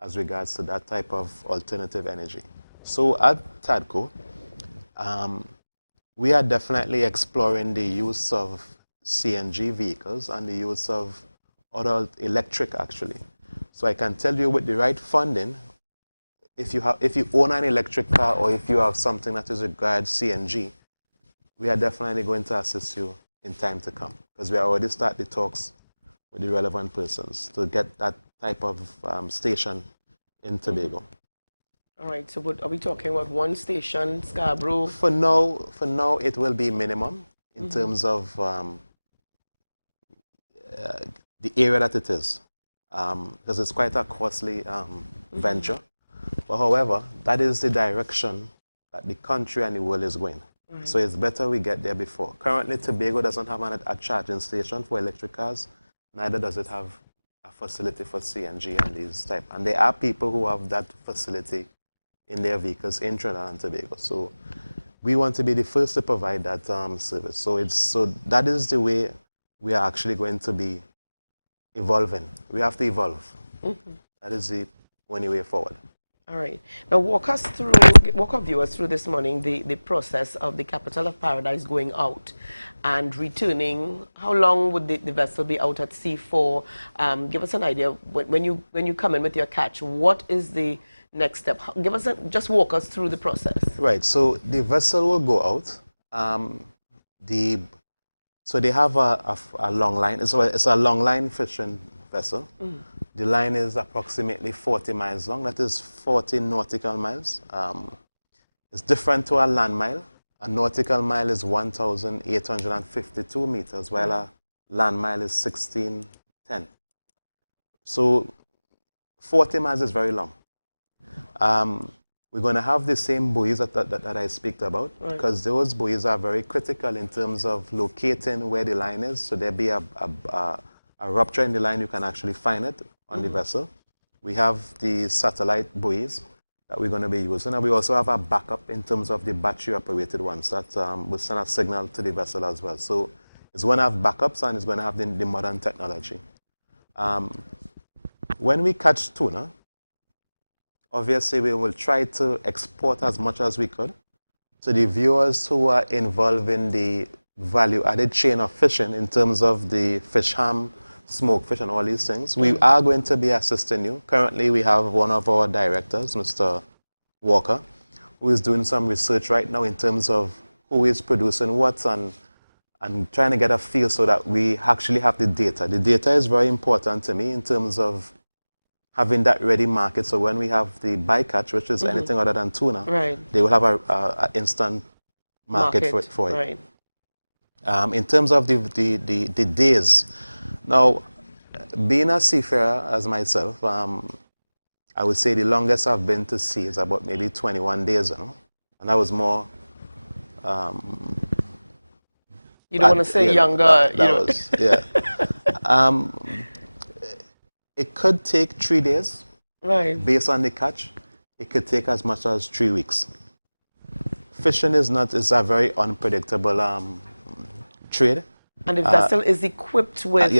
as regards to that type of alternative energy. So at TADCO, we are definitely exploring the use of CNG vehicles and the use of other electric actually. So I can tell you with the right funding, if you own an electric car or if you have something that is required CNG, we are definitely going to assist you in time to come because we already start the talks with the relevant persons to get that type of station in Tobago. All right, so what, are we talking about one station, Scarborough? For now, it will be minimum in terms of the area that it is, because it's quite a costly venture. But however, that is the direction that the country and the world is going. So it's better we get there before. Currently, Tobago doesn't have a charging station for electric cars, neither does it have a facility for CNG and these type. And there are people who have that facility in their vehicles in Trinidad and Tobago. So we want to be the first to provide that service. So that is the way we are actually going to be evolving. We have to evolve. That is the only way forward. All right. Now walk our viewers through this morning the process of the Capital of Paradise going out and returning. How long would the vessel be out at sea for? Give us an idea when you come in with your catch. What is the next step? Just walk us through the process. Right. So the vessel will go out. So they have a long line. It's a long line fishing vessel. The line is approximately 40 miles long. That is 40 nautical miles. It's different to a land mile. A nautical mile is 1,852 meters, while a land mile is 1,610. So 40 miles is very long. We're going to have the same buoys that I speak about, because those buoys are very critical in terms of locating where the line is. So there'll be a rupture in the line, you can actually find it on the vessel. We have the satellite buoys that we're going to be using, and we also have a backup in terms of the battery-operated ones that will send a signal to the vessel as well. So it's going to have backups and it's going to have the modern technology. When we catch tuna, obviously we will try to export as much as we could. So the viewers who are involved in the value-added chain of fishing in terms of the fish ham, smoked fish and all these things, we are going to be assisting you. Currently we have one of our directors, Mr. Walker, who is doing some research right now in terms of who is producing what and trying to get a feel so that we actually have the data. The data is very important to me in terms of having that ready market. So when we have the bycatch, which is anything other than tuna, they will have an instant market for it. Right. In terms of the days, now, being a seafarer as myself, I would say the longest I've been to sea is about maybe 21 days, and that was more... you don't want to say younger. It could take 3 days. Right. Based on the catch. It could take as much as 3 weeks. Fishing is a very unpredictable trade. And the vessel is equipped with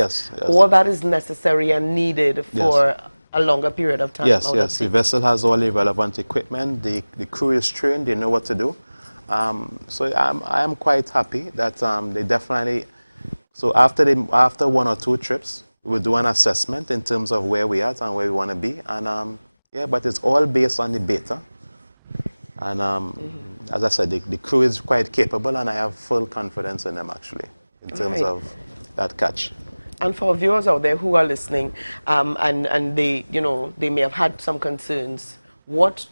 all that is necessary and needed for a longer period of time. Yes. The vessel has all the relevant equipment. The crew is trained. They know what to do. So I am quite happy that they definitely... So after 1 or 2 trips, we'll do an assessment in terms of where we are and where we want to be. And but it's all based on the beta. And as I said, the crew is quite capable, and I have full confidence in them actually in terms of that catch. And for viewers out there who are listening, and they may have had some concerns,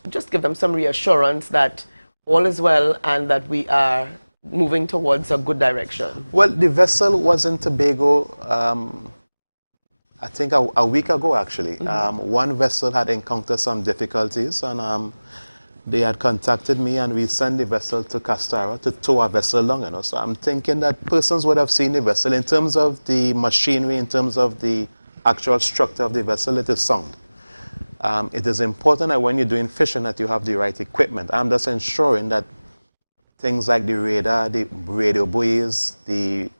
just give them some reassurance that all is well and that we are moving towards a good direction. Well, the vessel was in Tobago, I think a week ago actually. One vessel had encountered some difficulties, and they had contacted me, and we sent the vessel to Castara to tow a vessel long. So I'm thinking that persons would have seen the vessel. In terms of the machinery, in terms of the actual structure of the vessel, it is sound. It is important that when you're doing fishing that you have the right equipment. I'm just ensuring that things like the radar, the radio buoys, the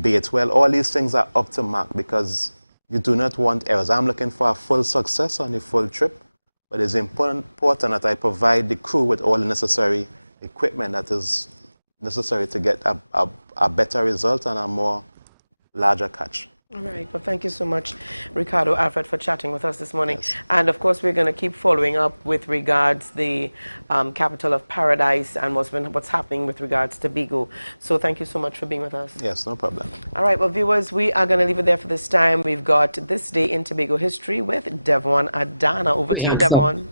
bait well, all these things are up to mark because you do not want errors. I'm looking for a full success on the full trip, but it's important that I provide the crew with all the necessary equipment that is necessary to get a better result and a more larger catch. All right. Well, thank you so much, Ricardo Alfred, for chatting with us this morning. Yes. And of course, we're going to keep following up with regards the capital of paradise and what's happening with regards to Tobago. So thank you so much for being with us. Yes, no problem. All right. Well, viewers, we are going to leave it there for this time. We've got This Day in Tobago History with Devon Adana. Over to you, Devon.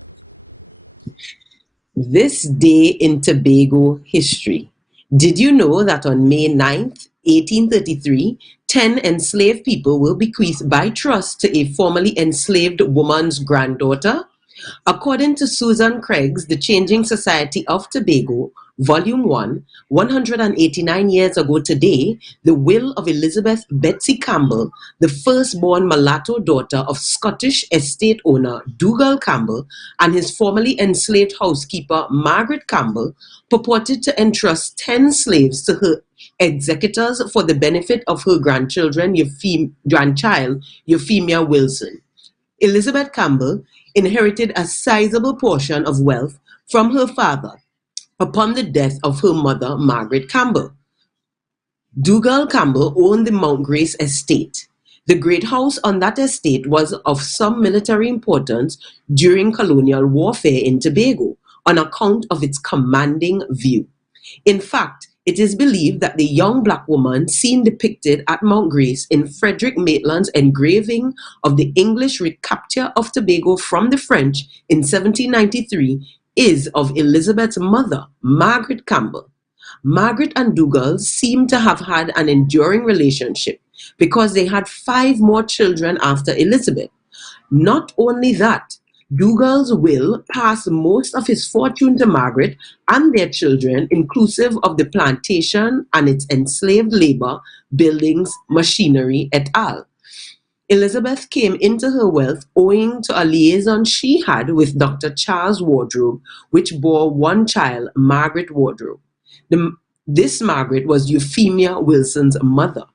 This Day in Tobago History. Did you know that on May 9th, 1833, 10 enslaved people were bequeathed by trust to a formerly enslaved woman's granddaughter? According to Susan Craig's The Changing Society of Tobago, Volume 1, 189 years ago today, the will of Elizabeth Betsy Campbell, the firstborn mulatto daughter of Scottish estate owner Dougal Campbell and his formerly enslaved housekeeper Margaret Campbell, purported to entrust 10 slaves to her executors for the benefit of her grandchild, Euphemia Wilson. Elizabeth Campbell inherited a sizable portion of wealth from her father upon the death of her mother, Margaret Campbell. Dougal Campbell owned the Mount Grace estate. The great house on that estate was of some military importance during colonial warfare in Tobago on account of its commanding view. In fact, it is believed that the young black woman seen depicted at Mount Grace in Frederick Maitland's engraving of the English recapture of Tobago from the French in 1793 is of Elizabeth's mother, Margaret Campbell. Margaret and Dougal seem to have had an enduring relationship because they had 5 more children after Elizabeth. Not only that, Dougal's will passed most of his fortune to Margaret and their children, inclusive of the plantation and its enslaved labor, buildings, machinery, et al. Elizabeth came into her wealth owing to a liaison she had with Dr. Charles Wardrobe, which bore one child, Margaret Wardrobe. This Margaret was Euphemia Wilson's mother.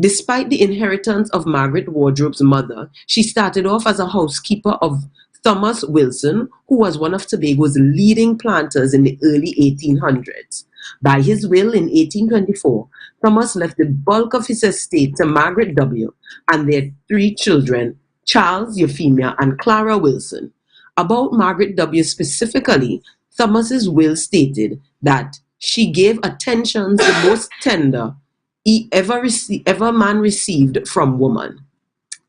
Despite the inheritance of Margaret Wardrobe's mother, she started off as a housekeeper of Thomas Wilson, who was one of Tobago's leading planters in the early 1800s. By his will in 1824, Thomas left the bulk of his estate to Margaret W. and their 3 children, Charles, Euphemia, and Clara Wilson. About Margaret W. specifically, Thomas's will stated that she gave attentions the most tender ever man received from woman.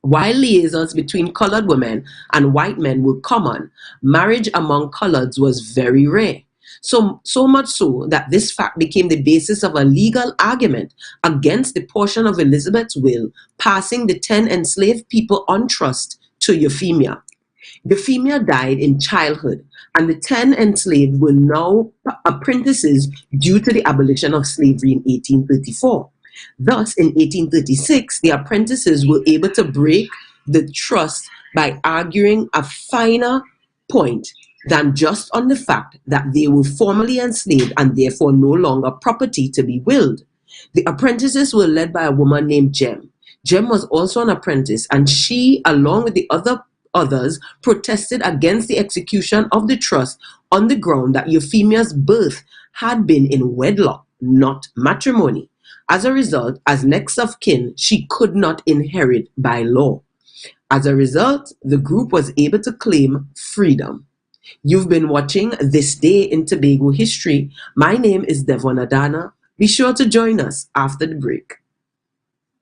While liaisons between colored women and white men were common, marriage among coloreds was very rare. So much so that this fact became the basis of a legal argument against the portion of Elizabeth's will passing the 10 enslaved people on trust to Euphemia. Euphemia died in childhood, and the 10 enslaved were now apprentices due to the abolition of slavery in 1834. Thus, in 1836, the apprentices were able to break the trust by arguing a finer point than just on the fact that they were formerly enslaved and therefore no longer property to be willed. The apprentices were led by a woman named Jem. Jem was also an apprentice, and she, along with the others, protested against the execution of the trust on the ground that Euphemia's birth had been in wedlock, not matrimony. As a result, as next of kin, she could not inherit by law. As a result, the group was able to claim freedom. You've been watching This Day in Tobago History. My name is Devon Adana. Be sure to join us after the break.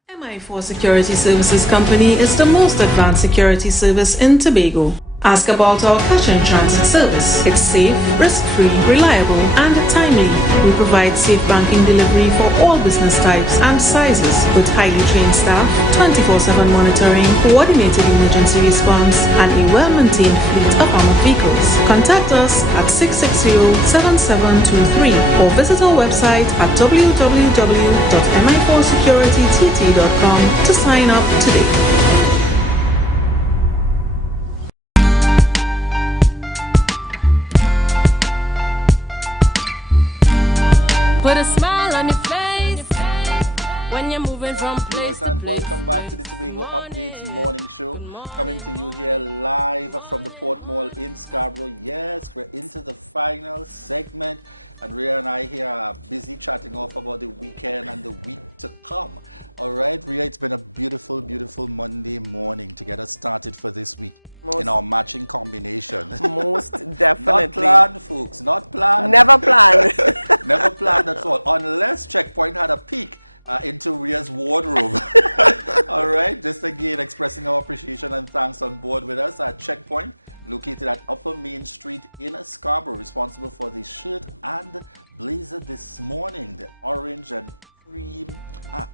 MI4 Security Services Company is the most advanced security service in Tobago. Ask about our cash and transit service. It's safe, risk-free, reliable, and timely. We provide safe banking delivery for all business types and sizes with highly trained staff, 24/7 monitoring, coordinated emergency response, and a well-maintained fleet of armored vehicles. Contact us at 660-7723 or visit our website at www.mi4securitytt.com to sign up today. when you're moving from place Viewers, to and place. welcome back to the Tobago Updates morning show. Coming to you here live from the Port Mall in Scarborough. Yes, we're into the final segment, and Rhea and I here are busy chatting off about the weekend and the week to come. All right, Rhea, it's been a beautiful, beautiful Monday morning to get us started for this week in our matching combination. Most definitely. Not planned, folks. Not planned. Never planned. Never planned at all, unless Checkpoint had a peek into Rhea's wardrobe. All right, just again expressing our appreciation and thanks on board with us at Checkpoint, located at Upper Main Street in Scarborough, responsible for the shirt and blazer this morning, the orange and cream,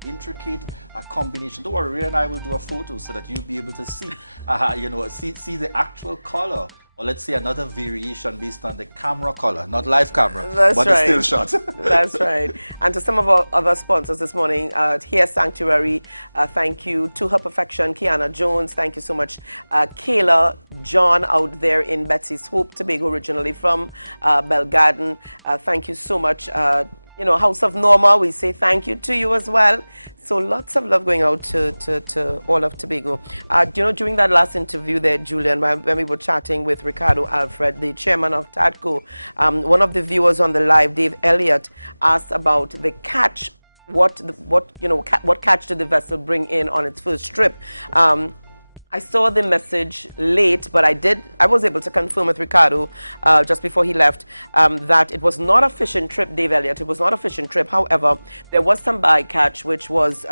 intricate combination. Don't worry, Rhea and I will do a photo so that you'll be able to see, see the actual color. Or let's say another variation based on the camera color, not live camera, That's but right. the still shot. That's right. And to some of our other sponsors this morning, Hair Sanctuary, thank you. To Her Perfection, Kiana Jones, thank you so much. Kayla, John out there in Betsy's Hope, Tobago, originally from Bell Garden, thank you so much. House of Norma, we say thank you to you as well. So lots of love going out to all of Tobago. During that last interview there, Julian, when we were chatting with Ricardo Alfred, the chairman of TATCO, one of the viewers on the live, Dave Elliott, asked about the catch. What catch did the vessel bring in on its first trip? I saw the message late, but I was able to confirm with Ricardo just before he left that it was not a fishing trip, Dave Elliott. It was not a fishing trip. However, there was some bycatch, which was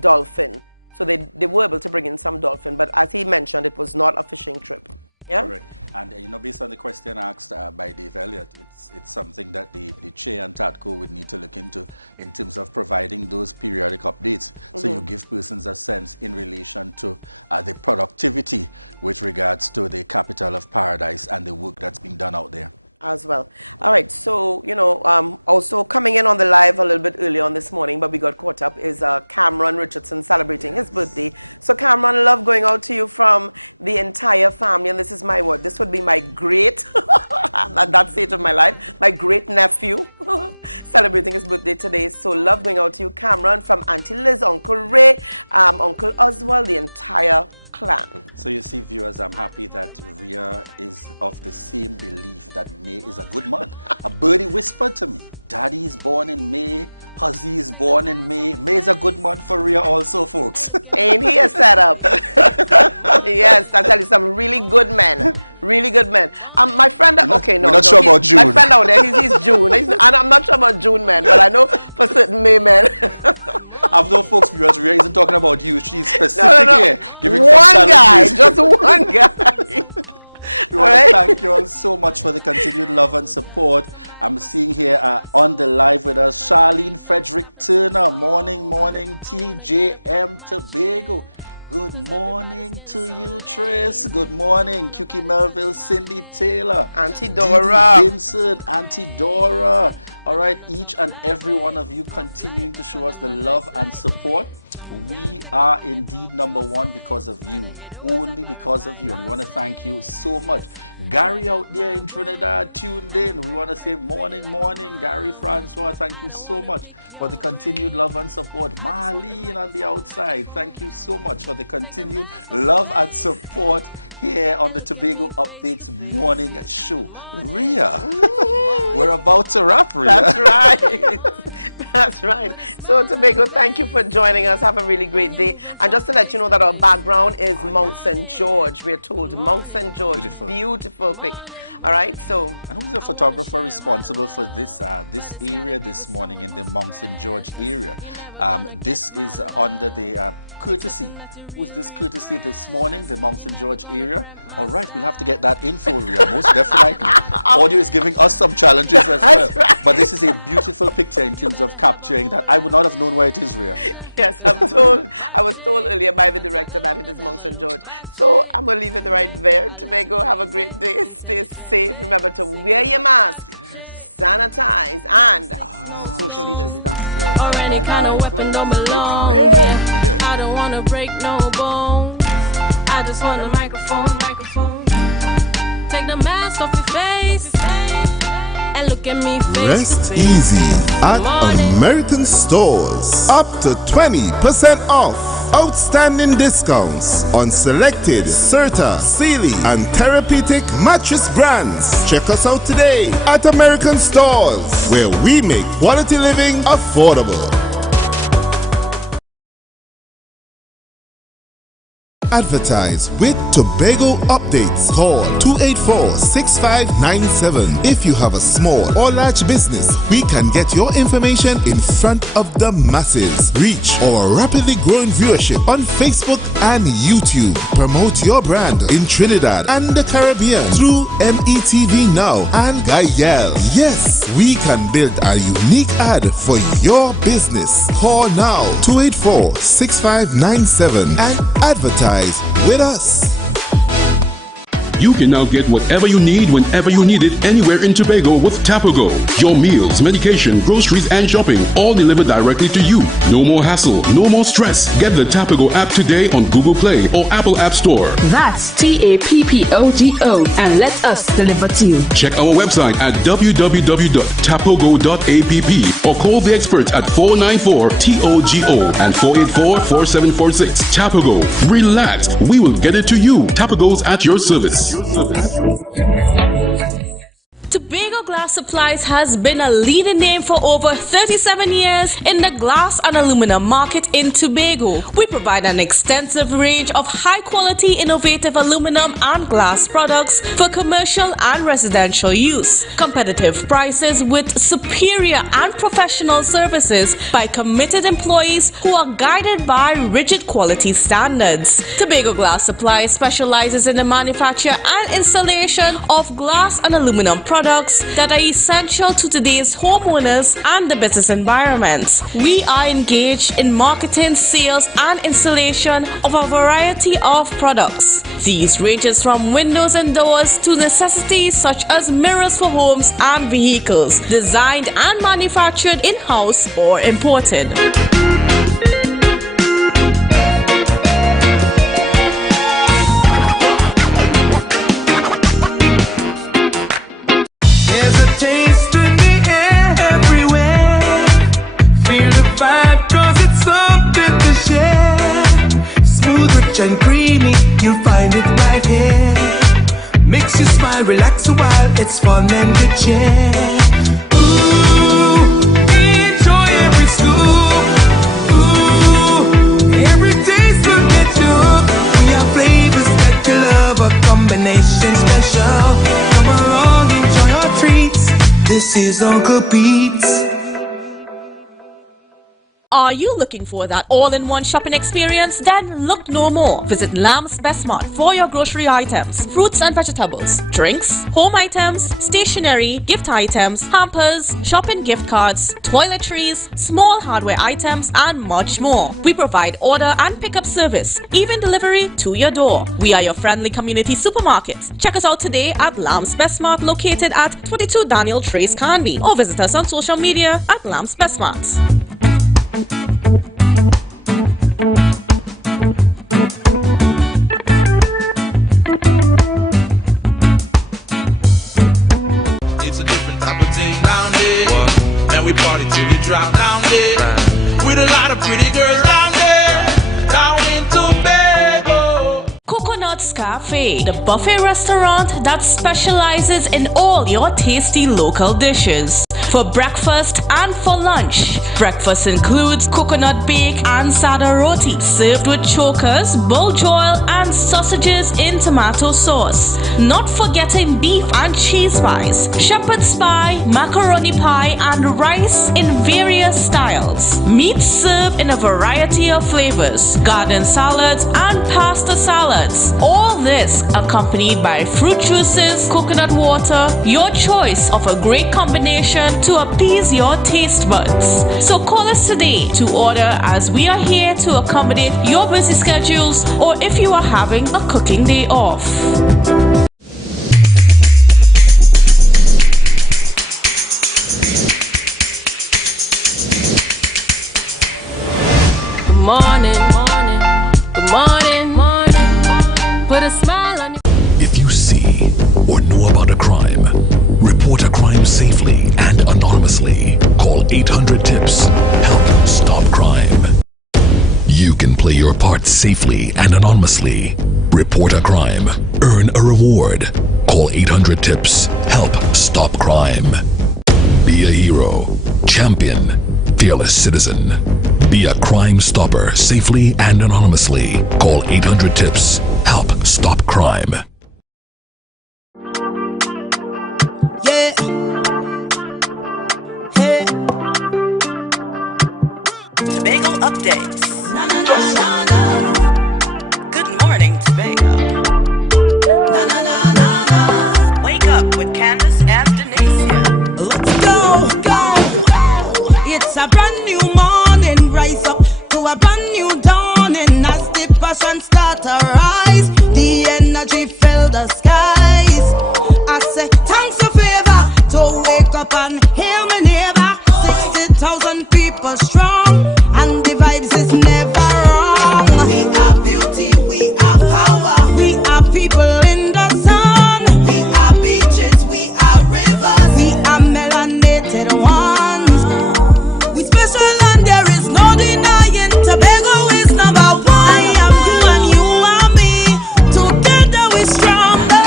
dolphin. So they were able to bring in some dolphin, but as he mentioned, it was not a fishing trip. Yeah? Correct. And, based on the question asked by Dave Elliott, it's something that the chair and TATCO would need to look into in terms of providing those periodic updates. So you give persons a sense in relation to the productivity with regards to the capital of Paradise and the work that's being done out there. As well. All right, so, also coming in on the live a little bit early on this morning, but we got caught up, is Cameron Richardson celebrating his birthday. So, Cameron, love going out to you from the entire family, and this is my word. This would be my great, at that stage of my life, my great nephew celebrating his birthday today. So, love going out to you, Cameron, from Auntie Liz, Uncle Ray, Uncle Oswald, the entire clan. So you see, viewers, I'm happy that Rhea is of the same belief that May is a good month. A birdie whispered to me, Daddy is born in May, Huzzy is born in May. May is a good month for Rhea also, folks. Ain't he a setup? Yes, I tell you, some really good men. Really good men. My friend, We're not sure about June. My friend down there, he's June. And I'm not sure about June men, but I know for certain May men. I've no folks, viewers, Rhea isn't talking about you. She's specific here. Giving one some guy, challenges. just one guy. We want to thank you all so much for the continued love and support. I'm seeing here on the live with us, Charlene Frederick Turner. Morning, TJM Tobago. Good morning to you, Trace. Good morning, Cukie Melville, Cindy Taylor, Auntie Dora, Dee Vincent, Auntie Dora. All right, each and every one of you continuing to show us the love and support. We are indeed number one because of you, only because of you, and we want to thank you so much. Gary out there in Trinidad tuned in. We want to say morning, Gary Francois, thank you so much for the continued love and support. Marlene on the outside, thank you so much for the continued love and support here on the Tobago Updates morning show. Rhea, we're about to wrap, Rhea. That's right. That's right. So, Tobago, thank you for joining us. Have a really great day. And just to let you know that our background is Mount St. George. We're told Mount St. George. Beautiful pic. All right, so. And who's the photographer responsible for this this area this morning in the Mount St. George area? This is under the courtesy. Who's this courtesy this morning? The Mount St. George area. All right, we'll have to get that info, Rhea, most definitely. Audio is giving us some challenges as well. Right. But this is a beautiful picture in terms of capturing that. I would not have known where it is, Rhea. Yes, I was told earlier by the director that it is Mount St. George. So I'm going to leave it right there. Tobago, have a great day. Stay safe. Remember to wear your mask, sanitize, and socially distance. Already kind of weapon don't belong. I don't want to break no bones. I just want a microphone. Take the mask off your face and look at me face Rest to face. easy at Morning. American Stores. Up to 20% off. Outstanding discounts on selected Serta, Sealy, and Therapeutic mattress brands. Check us out today at American Stores, where we make quality living affordable. Advertise with Tobago updates. Call 284-6597. If you have a small or large business, we can get your information in front of the masses. Reach our rapidly growing viewership on Facebook and YouTube. Promote your brand in Trinidad and the Caribbean through METV Now and Gayel. Yes, we can build a unique ad for your business. Call now 284-6597 and advertise with us. You can now get whatever you need whenever you need it anywhere in Tobago with Tobago. Your meals, medication, groceries, and shopping all delivered directly to you. No more hassle, no more stress. Get the Tobago app today on Google Play or Apple App Store. That's TAPPOGO, and let us deliver to you. Check our website at www.tapogo.app or call the experts at 494-TOGO and 484-4746. Tobago. Relax. We will get it to you. Tobago's at your service. Tobago Glass Supplies has been a leading name for over 37 years in the glass and aluminum market in Tobago. We provide an extensive range of high-quality, innovative aluminum and glass products for commercial and residential use. Competitive prices with superior and professional services by committed employees who are guided by rigid quality standards. Tobago Glass Supplies specializes in the manufacture and installation of glass and aluminum products that are essential to today's homeowners and the business environment. We are engaged in marketing, sales, and installation of a variety of products. These ranges from windows and doors to necessities such as mirrors for homes and vehicles, designed and manufactured in-house or imported. And creamy, you'll find it right here. Makes you smile, relax a while, it's fun and good cheer. Ooh, enjoy every swoop. Ooh, every taste will get you hooked. We have flavors that you love, a combination special. Come along, enjoy our treats. This is Uncle Pete's. Are you looking for that all-in-one shopping experience? Then look no more. Visit Lamb's Best Mart for your grocery items, fruits and vegetables, drinks, home items, stationery, gift items, hampers, shopping gift cards, toiletries, small hardware items, and much more. We provide order and pickup service, even delivery to your door. We are your friendly community supermarket. Check us out today at Lamb's Best Mart, located at 22 Daniel Trace Canby, or visit us on social media at Lamb's Best Mart. It's a different type of thing down there, and we party till we drown down there, with a lot of pretty girls down there, down in Tobago. Coconut's Cafe, the buffet restaurant that specializes in all your tasty local dishes. For breakfast and for lunch. Breakfast includes coconut bake and sada roti, served with chokers, bull joil, and sausages in tomato sauce. Not forgetting beef and cheese pies, shepherd's pie, macaroni pie, and rice in various styles. Meat served in a variety of flavors, garden salads, and pasta salads. All this accompanied by fruit juices, coconut water, your choice of a great combination to appease your taste buds. So call us today to order, as we are here to accommodate your busy schedules, or if you are having a cooking day off. Good morning, good morning, morning. Put a smile on your... If you see or know about a crime, report a crime safely Report safely and anonymously. Report a crime. Earn a reward. Call 800-TIPS. Help stop crime. Be a hero. Champion. Fearless citizen. Be a crime stopper safely and anonymously. Call 800-TIPS. Help stop crime. Yeah. Hey. Tobago updates. Na na na na na. Good morning, Tobago. Na na na na na. Wake up with Candace. Let's go, go. It's a brand new morning. Rise up to a brand new dawning. As the passion start to rise, the energy fill the skies. I say thanks for favor to wake up and hear me neighbor. 60,000 people strong, and the vibes is never wrong. We are beauty, we are power, we are people in the sun. We are beaches, we are rivers, we are melanated ones. We special and there is no denying. Tobago is number one. I am you and you are me. Together we stronger.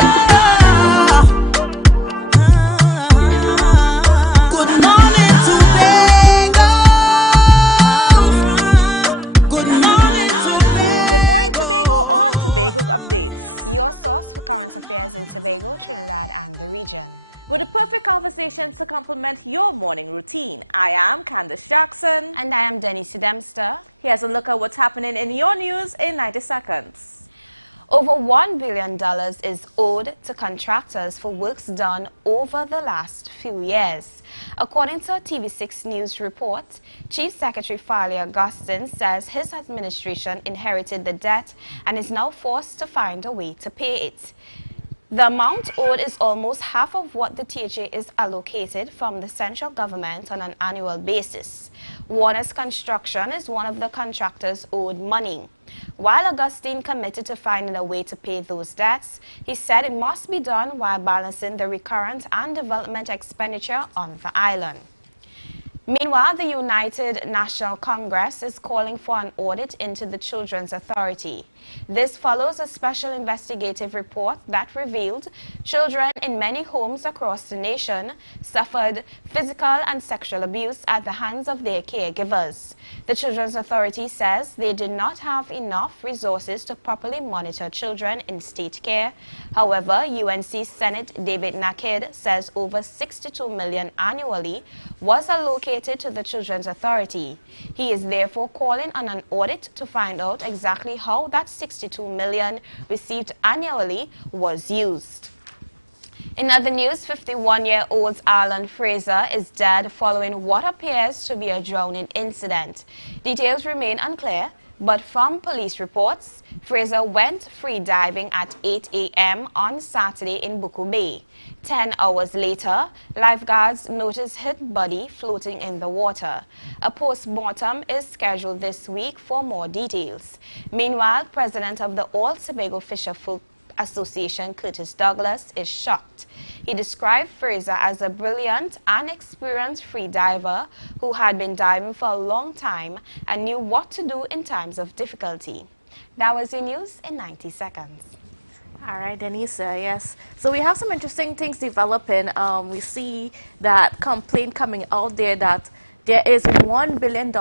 Good morning, Tobago. Good morning, Tobago. Good morning, Tobago on Tobago Updates. Your source for current affairs in Tobago, Trinidad and the region. With the perfect conversations to complement your morning routine. I am Candace Jackson. And I am Denise Dempster. Here's a look at what's happening in your news in 90 seconds. Over $1 billion is owed to contractors for works done over the last few years. According to a TV6 News report, Chief Secretary Farley Augustine says his administration inherited the debt and is now forced to find a way to pay it. The amount owed is almost half of what the THA is allocated from the central government on an annual basis. Warner's Construction is one of the contractors owed money. While Augustine committed to finding a way to pay those debts, he said it must be done while balancing the recurrent and development expenditure on the island. Meanwhile, the United National Congress is calling for an audit into the Children's Authority. This follows a special investigative report that revealed children in many homes across the nation suffered physical and sexual abuse at the hands of their caregivers. The Children's Authority says they did not have enough resources to properly monitor children in state care. However, UNC Senate David Naked says over $62 million annually was allocated to the Children's Authority. He is therefore calling on an audit to find out exactly how that $62 million received annually was used. In other news, 51-year-old Alan Fraser is dead following what appears to be a drowning incident. Details remain unclear, but from police reports, Fraser went free diving at 8 a.m. on Saturday in Buku Bay. 10 hours later, lifeguards noticed his body floating in the water. A post-mortem is scheduled this week for more details. Meanwhile, President of the All Tobago Fisherfolk Association, Curtis Douglas, is shocked. He described Fraser as a brilliant and experienced free diver who had been diving for a long time and knew what to do in times of difficulty. That was your news in 90 seconds. All right, Denise, yes. So we have some interesting things developing. We see that complaint coming out there that there is $1 billion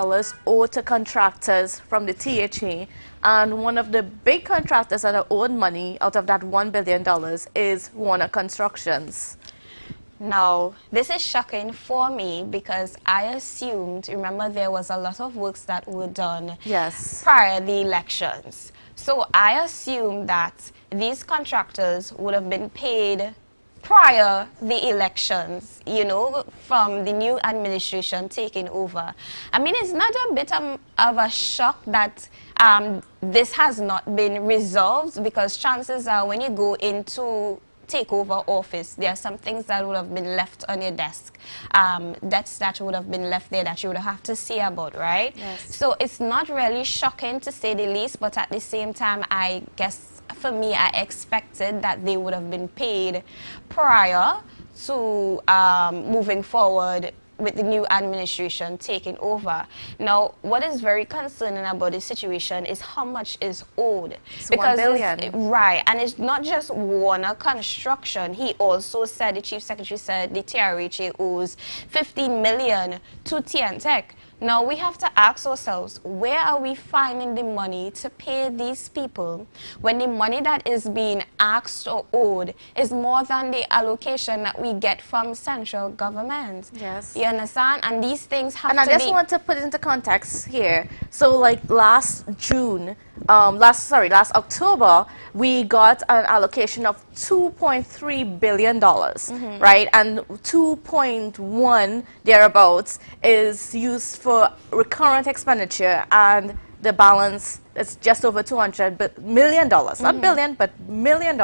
owed to contractors from the THA, and one of the big contractors that are owed money out of that $1 billion is Warner Constructions. Now, this is shocking for me because I assumed, remember, there was a lot of works that were done prior to the elections. So I assumed that these contractors would have been paid prior the elections, you know, from the new administration taking over. I mean, it's not a bit of a shock that this has not been resolved, because chances are when you go into take over office, there are some things that would have been left on your desk, debts that would have been left there that you would have to see about, right? Yes. So it's not really shocking to say the least, but at the same time, I guess for me, I expected that they would have been paid prior to moving forward with the new administration taking over. Now, what is very concerning about this situation is how much is owed. It's because $1 billion. Right, and it's not just Warner Construction. He also said, the Chief Secretary said, the TRHA owes $15 million to TNTech. Now, we have to ask ourselves, where are we finding the money to pay these people when the money that is being asked or owed is more than the allocation that we get from central government? Yes. You understand? And these things have and to I just want to put it into context here. So, like last October, we got an allocation of $2.3 billion, right? And 2.1 thereabouts is used for recurrent expenditure, and the balance is just over $200 million, not billion, but $1 million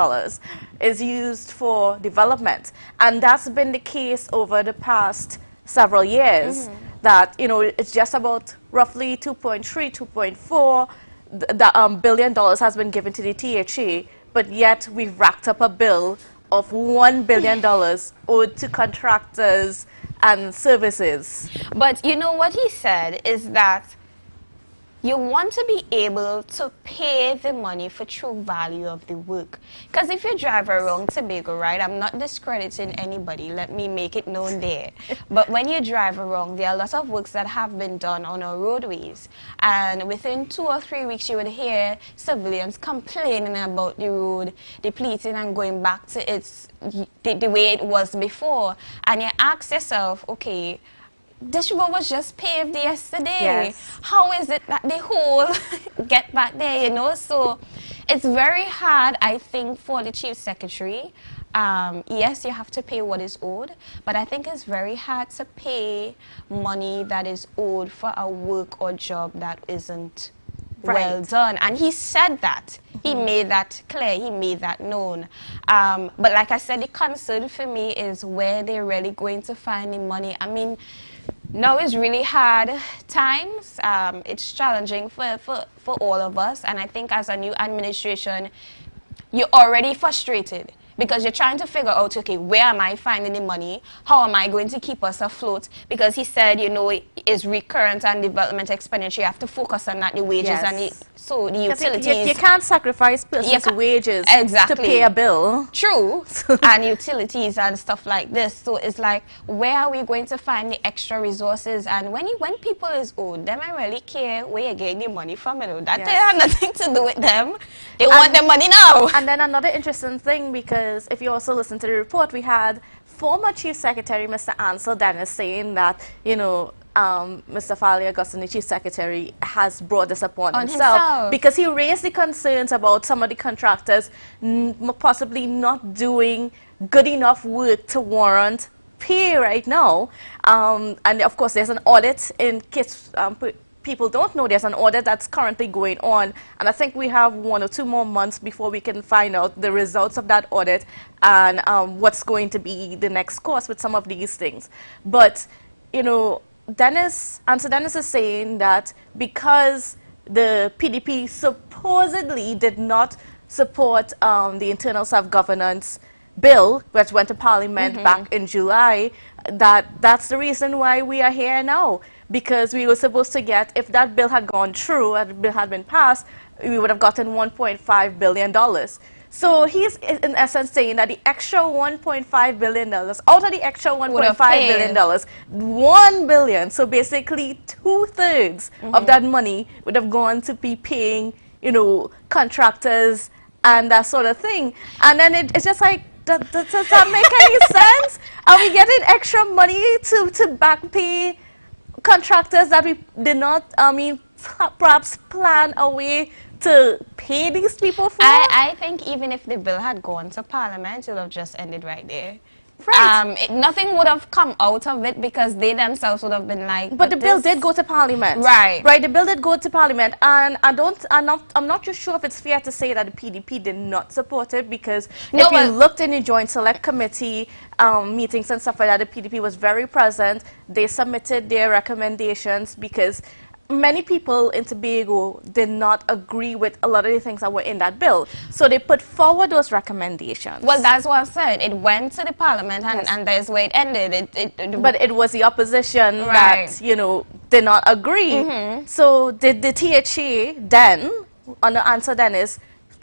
is used for development. And that's been the case over the past several years, that, you know, it's just about roughly 2.3, 2.4 billion dollars has been given to the THA, but yet we've racked up a bill of $1 billion owed to contractors and services. But you know what he said is that you want to be able to pay the money for true value of the work. Because if you drive around Tobago, right, I'm not discrediting anybody, let me make it known there. But when you drive around, there are a lot of works that have been done on our roadways. And within 2 or 3 weeks, you would hear civilians complaining about the road depleting and going back to the way it was before. And you ask yourself, okay, this road was just paved yesterday. Yes. How is it that the whole get back there, you know? So it's very hard, I think, for the Chief Secretary. Yes, you have to pay what is owed, but I think it's very hard to pay money that is owed for a work or job that isn't well done. And he said that. He made that clear. He made that known. But like I said, the concern for me is where they're really going to find the money. I mean, now is really hard times. It's challenging for all of us. And I think as a new administration, you're already frustrated because you're trying to figure out, okay, where am I finding the money? How am I going to keep us afloat? Because he said, you know, it's recurrent and development expenditure. You have to focus on that, the wages and the utilities. You can't sacrifice person's wages to pay a bill. True. And utilities and stuff like this. So it's like, where are we going to find the extra resources? And when people is owed, them I really care where you're getting the money from. You know, that they have nothing to do with them. They want the money now. And then another interesting thing, because if you also listen to the report, we had former Chief Secretary Mr. Ansel Dennis saying that, you know, Mr. Fali Augustine, the Chief Secretary, has brought this upon himself because he raised the concerns about some of the contractors possibly not doing good enough work to warrant pay right now. And of course, there's an audit, in case people don't know, there's an audit that's currently going on, and I think we have 1 or 2 more months before we can find out the results of that audit and what's going to be the next course with some of these things. But, you know, Ansel Dennis is saying that because the PDP supposedly did not support the internal self-governance bill, which went to Parliament back in July, that's the reason why we are here now. Because we were supposed to get, if that bill had gone through, and the bill had been passed, we would have gotten $1.5 billion. So he's in essence saying that the extra $1.5 billion, out of the extra $1.5 billion, $1 billion, so basically 2/3 of that money would have gone to be paying, you know, contractors and that sort of thing. And then it's just like, does that make any sense? Are we getting extra money to back pay contractors that we did not, perhaps plan a way to pay these people for? I think even if the bill had gone to Parliament, it would have just ended right there. Right. Nothing would have come out of it because they themselves would have been like. But the bill did go to Parliament. Right. Right. The bill did go to Parliament, and I'm not just sure if it's fair to say that the PDP did not support it, because if you looked in the Joint Select Committee meetings and stuff like that, the PDP was very present. They submitted their recommendations because many people in Tobago did not agree with a lot of the things that were in that bill. So they put forward those recommendations. Well, that's what I said. It went to the parliament, and there's where it ended. But it was the opposition Right. that, you know, did not agree. So did the THA then, on the answer then is,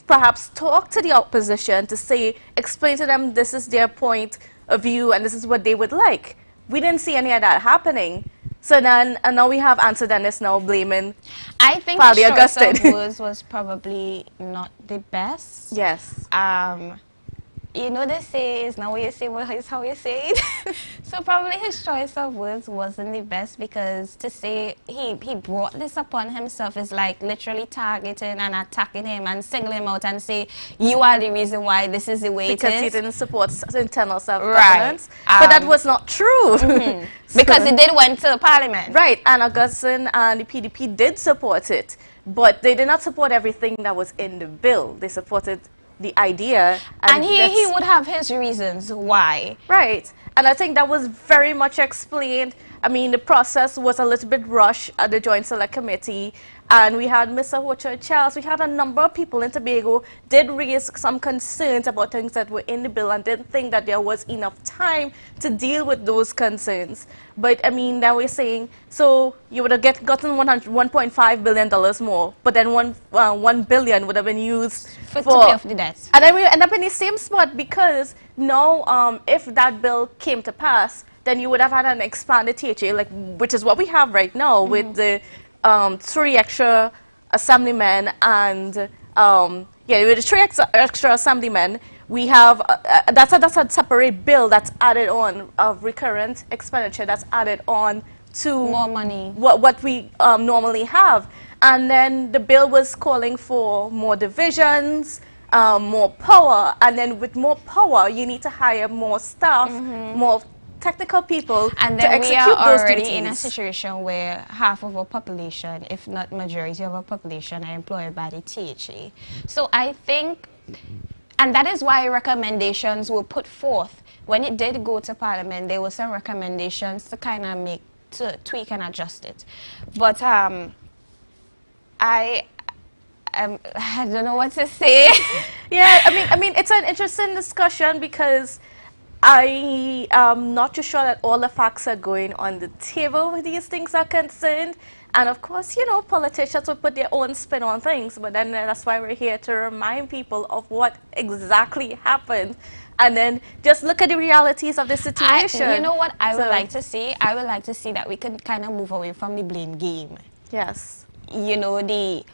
perhaps talk to the opposition to say, explain to them this is their point of view and this is what they would like. We didn't see any of that happening. So then, and now we have Answer Dennis now blaming I think Pally the choice Augustine. of words was probably not the best. Yes. You know, they say it's not what you say, but it's how you say it. So probably his choice of words wasn't the best, because to say he brought this upon himself is like literally targeting and attacking him and singling him out and say, you are the reason why this is the way it is. Because he didn't support internal self-governance. Right. But that was not true. Because it did went to Parliament. Right, and Augustine and the PDP did support it. But they did not support everything that was in the bill. They supported the idea. And he would have his reasons why. Right. And I think that was very much explained. I mean, the process was a little bit rushed at the Joint Select Committee. And we had Mr. Hocher Charles. We had a number of people in Tobago did raise some concerns about things that were in the bill and didn't think that there was enough time to deal with those concerns. But, I mean, now we're saying, so you would have gotten $1.5 billion more, but then $1 billion would have been used to pay off the debts. And then we end up in the same spot, because now if that bill came to pass, then you would have had an expanded THA, like, which is what we have right now with the 3 extra assemblymen and with the 3 extra assemblymen, we have that's a separate bill that's added on of recurrent expenditure that's added on to more money what we normally have. And then the bill was calling for more divisions, more power, and then with more power you need to hire more staff, more technical people, and to then we execute are those already duties. in a situation where half of our population, if not majority of our population, are employed by the THA. So I think, and that is why recommendations were put forth. When it did go to Parliament, there were some recommendations to kind of to tweak and adjust it. But I don't know what to say. Yeah, I mean, it's an interesting discussion, because I am not too sure that all the facts are going on the table where these things are concerned. And of course, you know, politicians will put their own spin on things, but then that's why we're here to remind people of what exactly happened. And then just look at the realities of the situation. You know what I would like to see? I would like to see that we could kind of move away from the blame game. Yes. You know,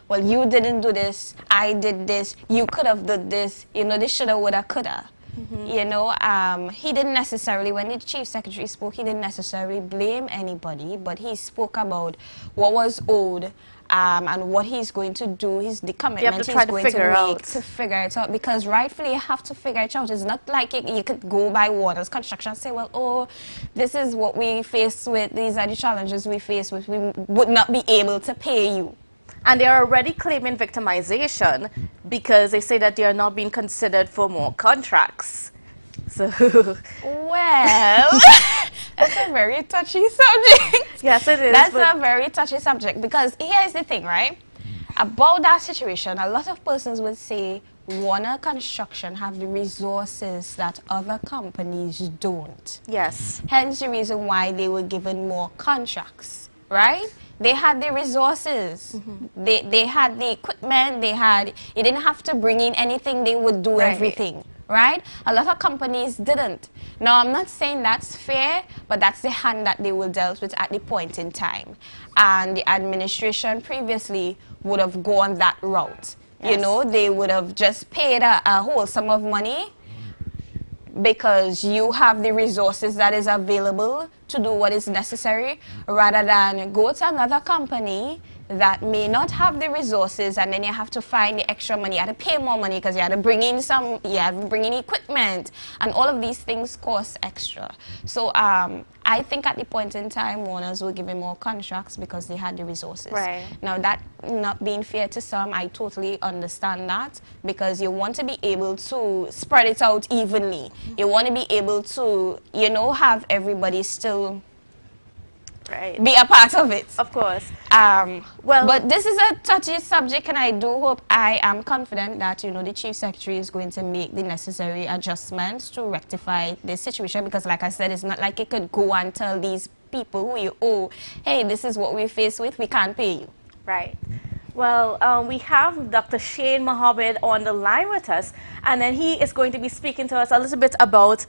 well, you didn't do this, I did this, you could have done this, you know, this shoulda, woulda, coulda. You know, he didn't necessarily, when the Chief Secretary spoke, he didn't necessarily blame anybody, but he spoke about what was owed and what he's going to do, the commitment he's going to make to figure it out. Because rightfully, you have to figure it out. It's not like you could go by Waters Construction and say, well, oh, this is what we face with, these are the challenges we face with, we would not be able to pay you. And they are already claiming victimization, because they say that they are not being considered for more contracts. So, well, that's a very touchy subject. Yes, it is. That's a very touchy subject, because here's the thing, right? About that situation, a lot of persons would say Warner Construction have the resources that other companies don't. Yes. Hence the reason why they were given more contracts, right? They had the resources. They had the equipment. You didn't have to bring in anything. They would do everything, right? A lot of companies didn't. Now, I'm not saying that's fair, but that's the hand that they were dealt with at the point in time. And the administration previously would have gone that route. Yes. You know, they would have just paid a whole sum of money, because you have the resources that is available to do what is necessary, rather than go to another company that may not have the resources, and then you have to find the extra money. You have to pay more money because you have to bring in equipment, and all of these things cost extra. So I think at the point in time, Warners were given more contracts because they had the resources. Right. Now, that not being fair to some, I totally understand that, because you want to be able to spread it out evenly. You want to be able to, you know, have everybody still Right. be a part of it. Of course. But this is a touchy subject, and I do hope, I am confident that, you know, the Chief Secretary is going to make the necessary adjustments to rectify this situation, because like I said, it's not like it could go and tell these people who you owe, hey, this is what we're faced with, we can't pay you. Right. Well, we have Dr. Shane Mohammed on the line with us, and then he is going to be speaking to us a little bit about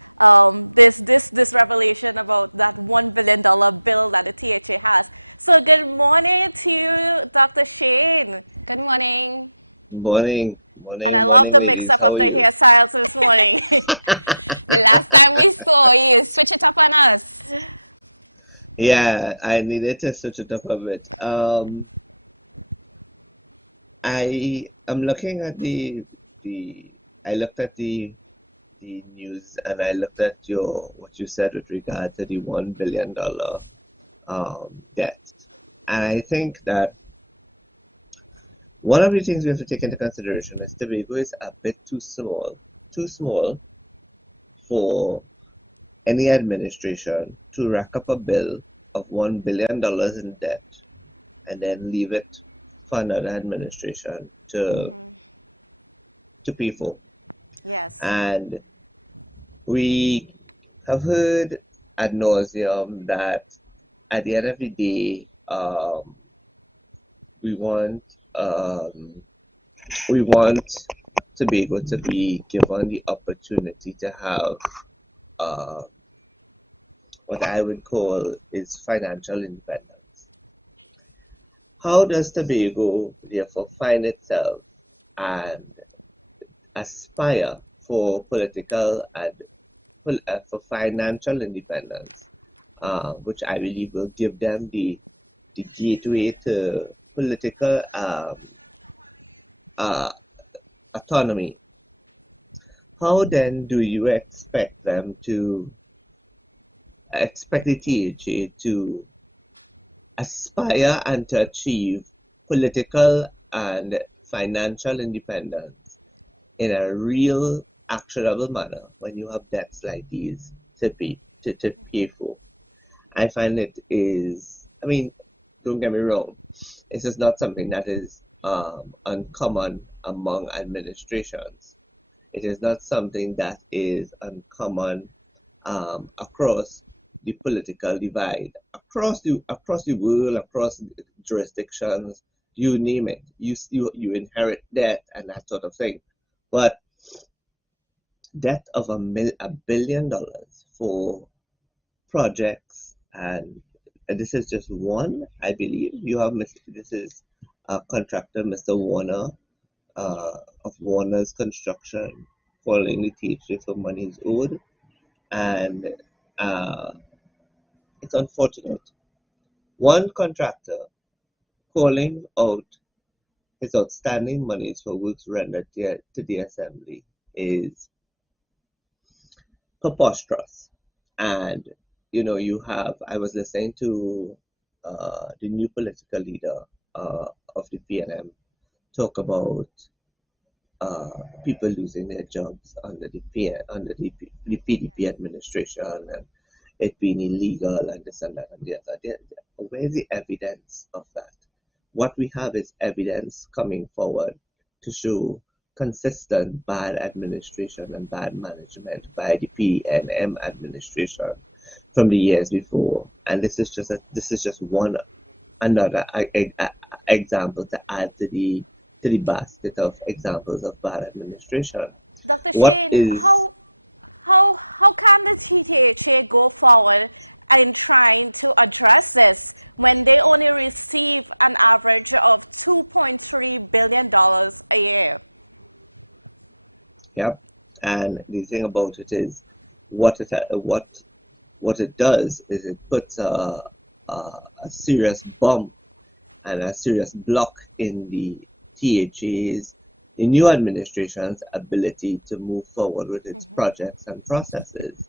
this revelation about that $1 billion bill that the THA has. So good morning to you, Dr. Shane. Good morning. Morning. Morning. And I love the mix-up of the hairstyles this morning. The last time we saw you, switch it up on us. Yeah, I needed to switch it up a bit. I am looking at I looked at the news, and I looked at what you said with regard to the $1 billion debt. And I think that one of the things we have to take into consideration is Tobago is a bit too small for any administration to rack up a bill of $1 billion in debt and then leave it for another administration to pay for. Yes. And we have heard ad nauseum that at the end of the day, we want Tobago to be given the opportunity to have what I would call is financial independence. How does Tobago therefore find itself and aspire for political and for financial independence, which I believe will give them the gateway to political autonomy? How then do you expect the THA to aspire and to achieve political and financial independence in a real, actionable manner when you have debts like these to pay for? I find it is, I mean, don't get me wrong, this is not something that is uncommon among administrations. It is not something that is uncommon across the political divide, across the world, across jurisdictions, you name it. You inherit debt and that sort of thing. But debt of $1 billion for projects, and this is just one, I believe. You have this is a contractor, Mr. Warner, of Warner's Construction, calling the THA for monies owed, and it's unfortunate. One contractor calling out his outstanding monies for works rendered to the assembly is preposterous. And I was listening to the new political leader of the PNM talk about people losing their jobs under the PDP administration, and it being illegal and this and that and the other. Where's the evidence of that? What we have is evidence coming forward to show consistent bad administration and bad management by the PNM administration from the years before, and this is just one another example to add to the basket of examples of bad administration. Dr. Shane, how can the TTHA go forward in trying to address this when they only receive an average of $2.3 billion a year? Yep, and the thing about it is, what it does is it puts a serious bump and a serious block in the new administration's ability to move forward with its projects and processes.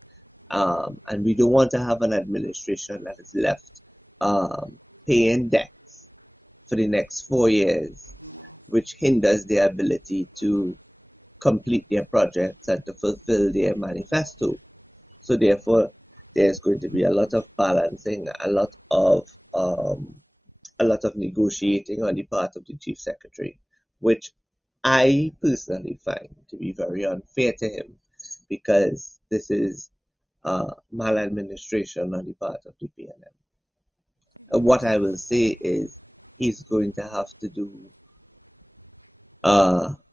And we don't want to have an administration that is left paying debts for the next 4 years, which hinders their ability to complete their projects and to fulfill their manifesto. So therefore, there's going to be a lot of balancing, a lot of negotiating on the part of the chief secretary, which I personally find to be very unfair to him, because this is maladministration on the part of the PNM. What I will say is he's going to have to do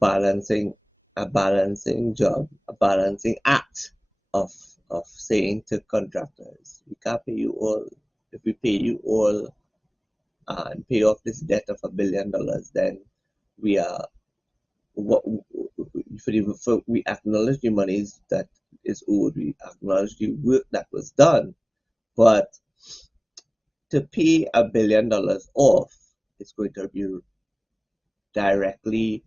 balancing a balancing job, a balancing act of saying to contractors, we can't pay you all. If we pay you all and pay off this debt of $1 billion, then we are what we acknowledge the monies that is owed, we acknowledge the work that was done, but to pay $1 billion off is going to be directly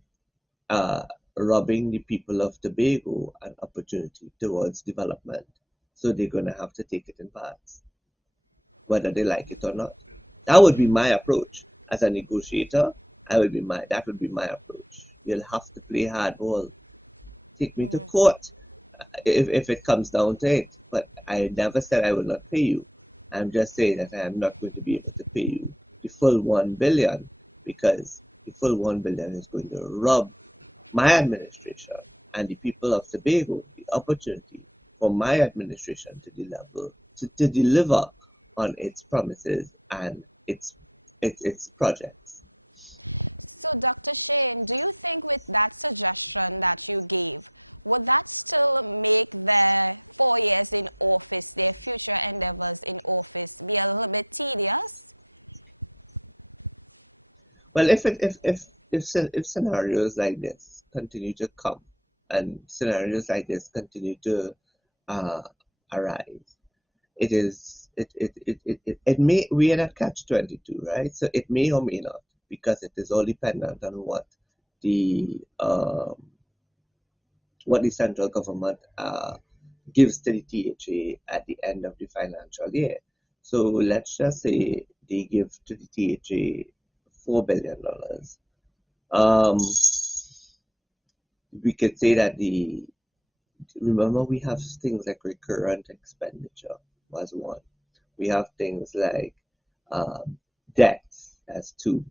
robbing the people of Tobago an opportunity towards development. So they're going to have to take it in parts, whether they like it or not. That would be my approach as a negotiator. That would be my approach. You'll have to play hardball. Take me to court if it comes down to it. But I never said I will not pay you. I'm just saying that I am not going to be able to pay you the full $1 billion, because the full $1 billion is going to rob my administration and the people of Tobago the opportunity for my administration to deliver on its promises and its projects. So, Dr. Shane, do you think with that suggestion that you gave, would that still make their 4 years in office, their future endeavors in office, be a little bit tedious? Well, if scenarios like this continue to come, and scenarios like this continue to arise, it may, we are at catch-22, right? So it may or may not, because it is all dependent on what the central government gives to the THA at the end of the financial year. So let's just say they give to the THA $4 billion. We could say that remember, we have things like recurrent expenditure was one. We have things like debts as two.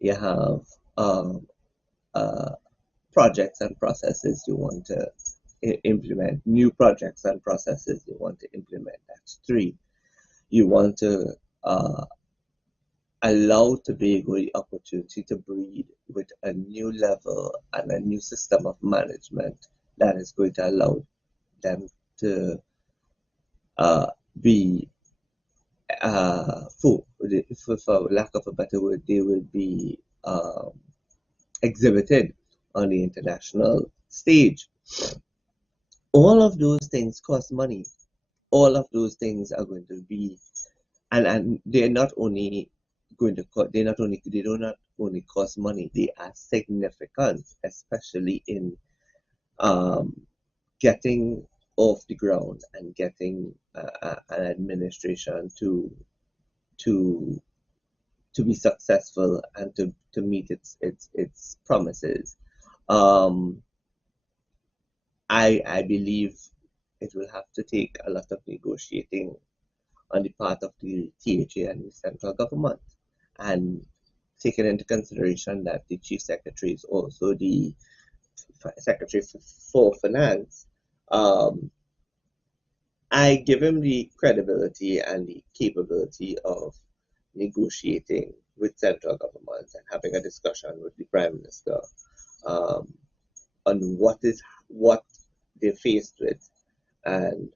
You have projects and processes you want to implement, new projects and processes you want to implement. That's three. You want to allow Tobago the opportunity to breed with a new level and a new system of management that is going to allow them to be, for lack of a better word, they will be exhibited on the international stage. All of those things cost money. All of those things are going to be, and they're not only going to cost, they do not only cost money, they are significant, especially in getting off the ground and getting an administration to be successful and to meet its promises. I believe it will have to take a lot of negotiating on the part of the THA and the central government, and taking into consideration that the chief secretary is also the secretary for finance. I give him the credibility and the capability of negotiating with central governments and having a discussion with the prime minister on what they're faced with, and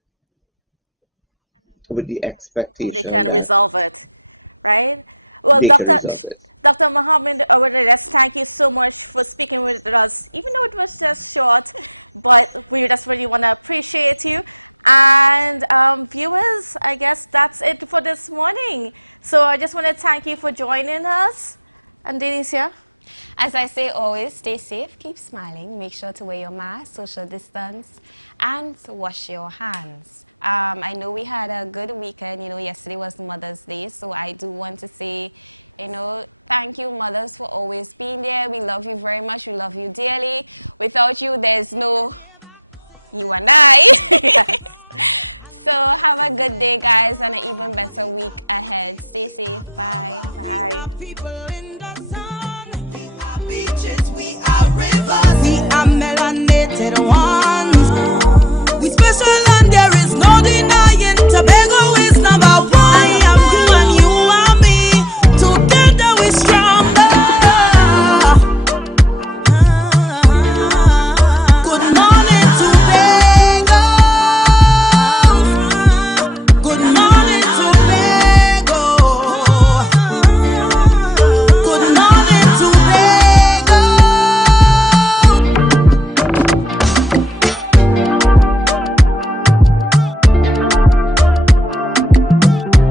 with the expectation they can that resolve it, right? Well, they can resolve it. Dr. Mohammed, let's thank you so much for speaking with us, even though it was just short, but we just really want to appreciate you. And viewers, I guess that's it for this morning. So I just want to thank you for joining us. And Denicia? As I say always, stay safe, keep smiling, make sure to wear your mask, social distance, and wash your hands. I know we had a good weekend. Yesterday was Mother's Day, so I do want to say, thank you, mothers, for always being there. We love you very much. We love you dearly. Without you, there's no you and I. So have a good day, guys, and an even better week ahead. Stay safe. Bye. Bye. We are rivers.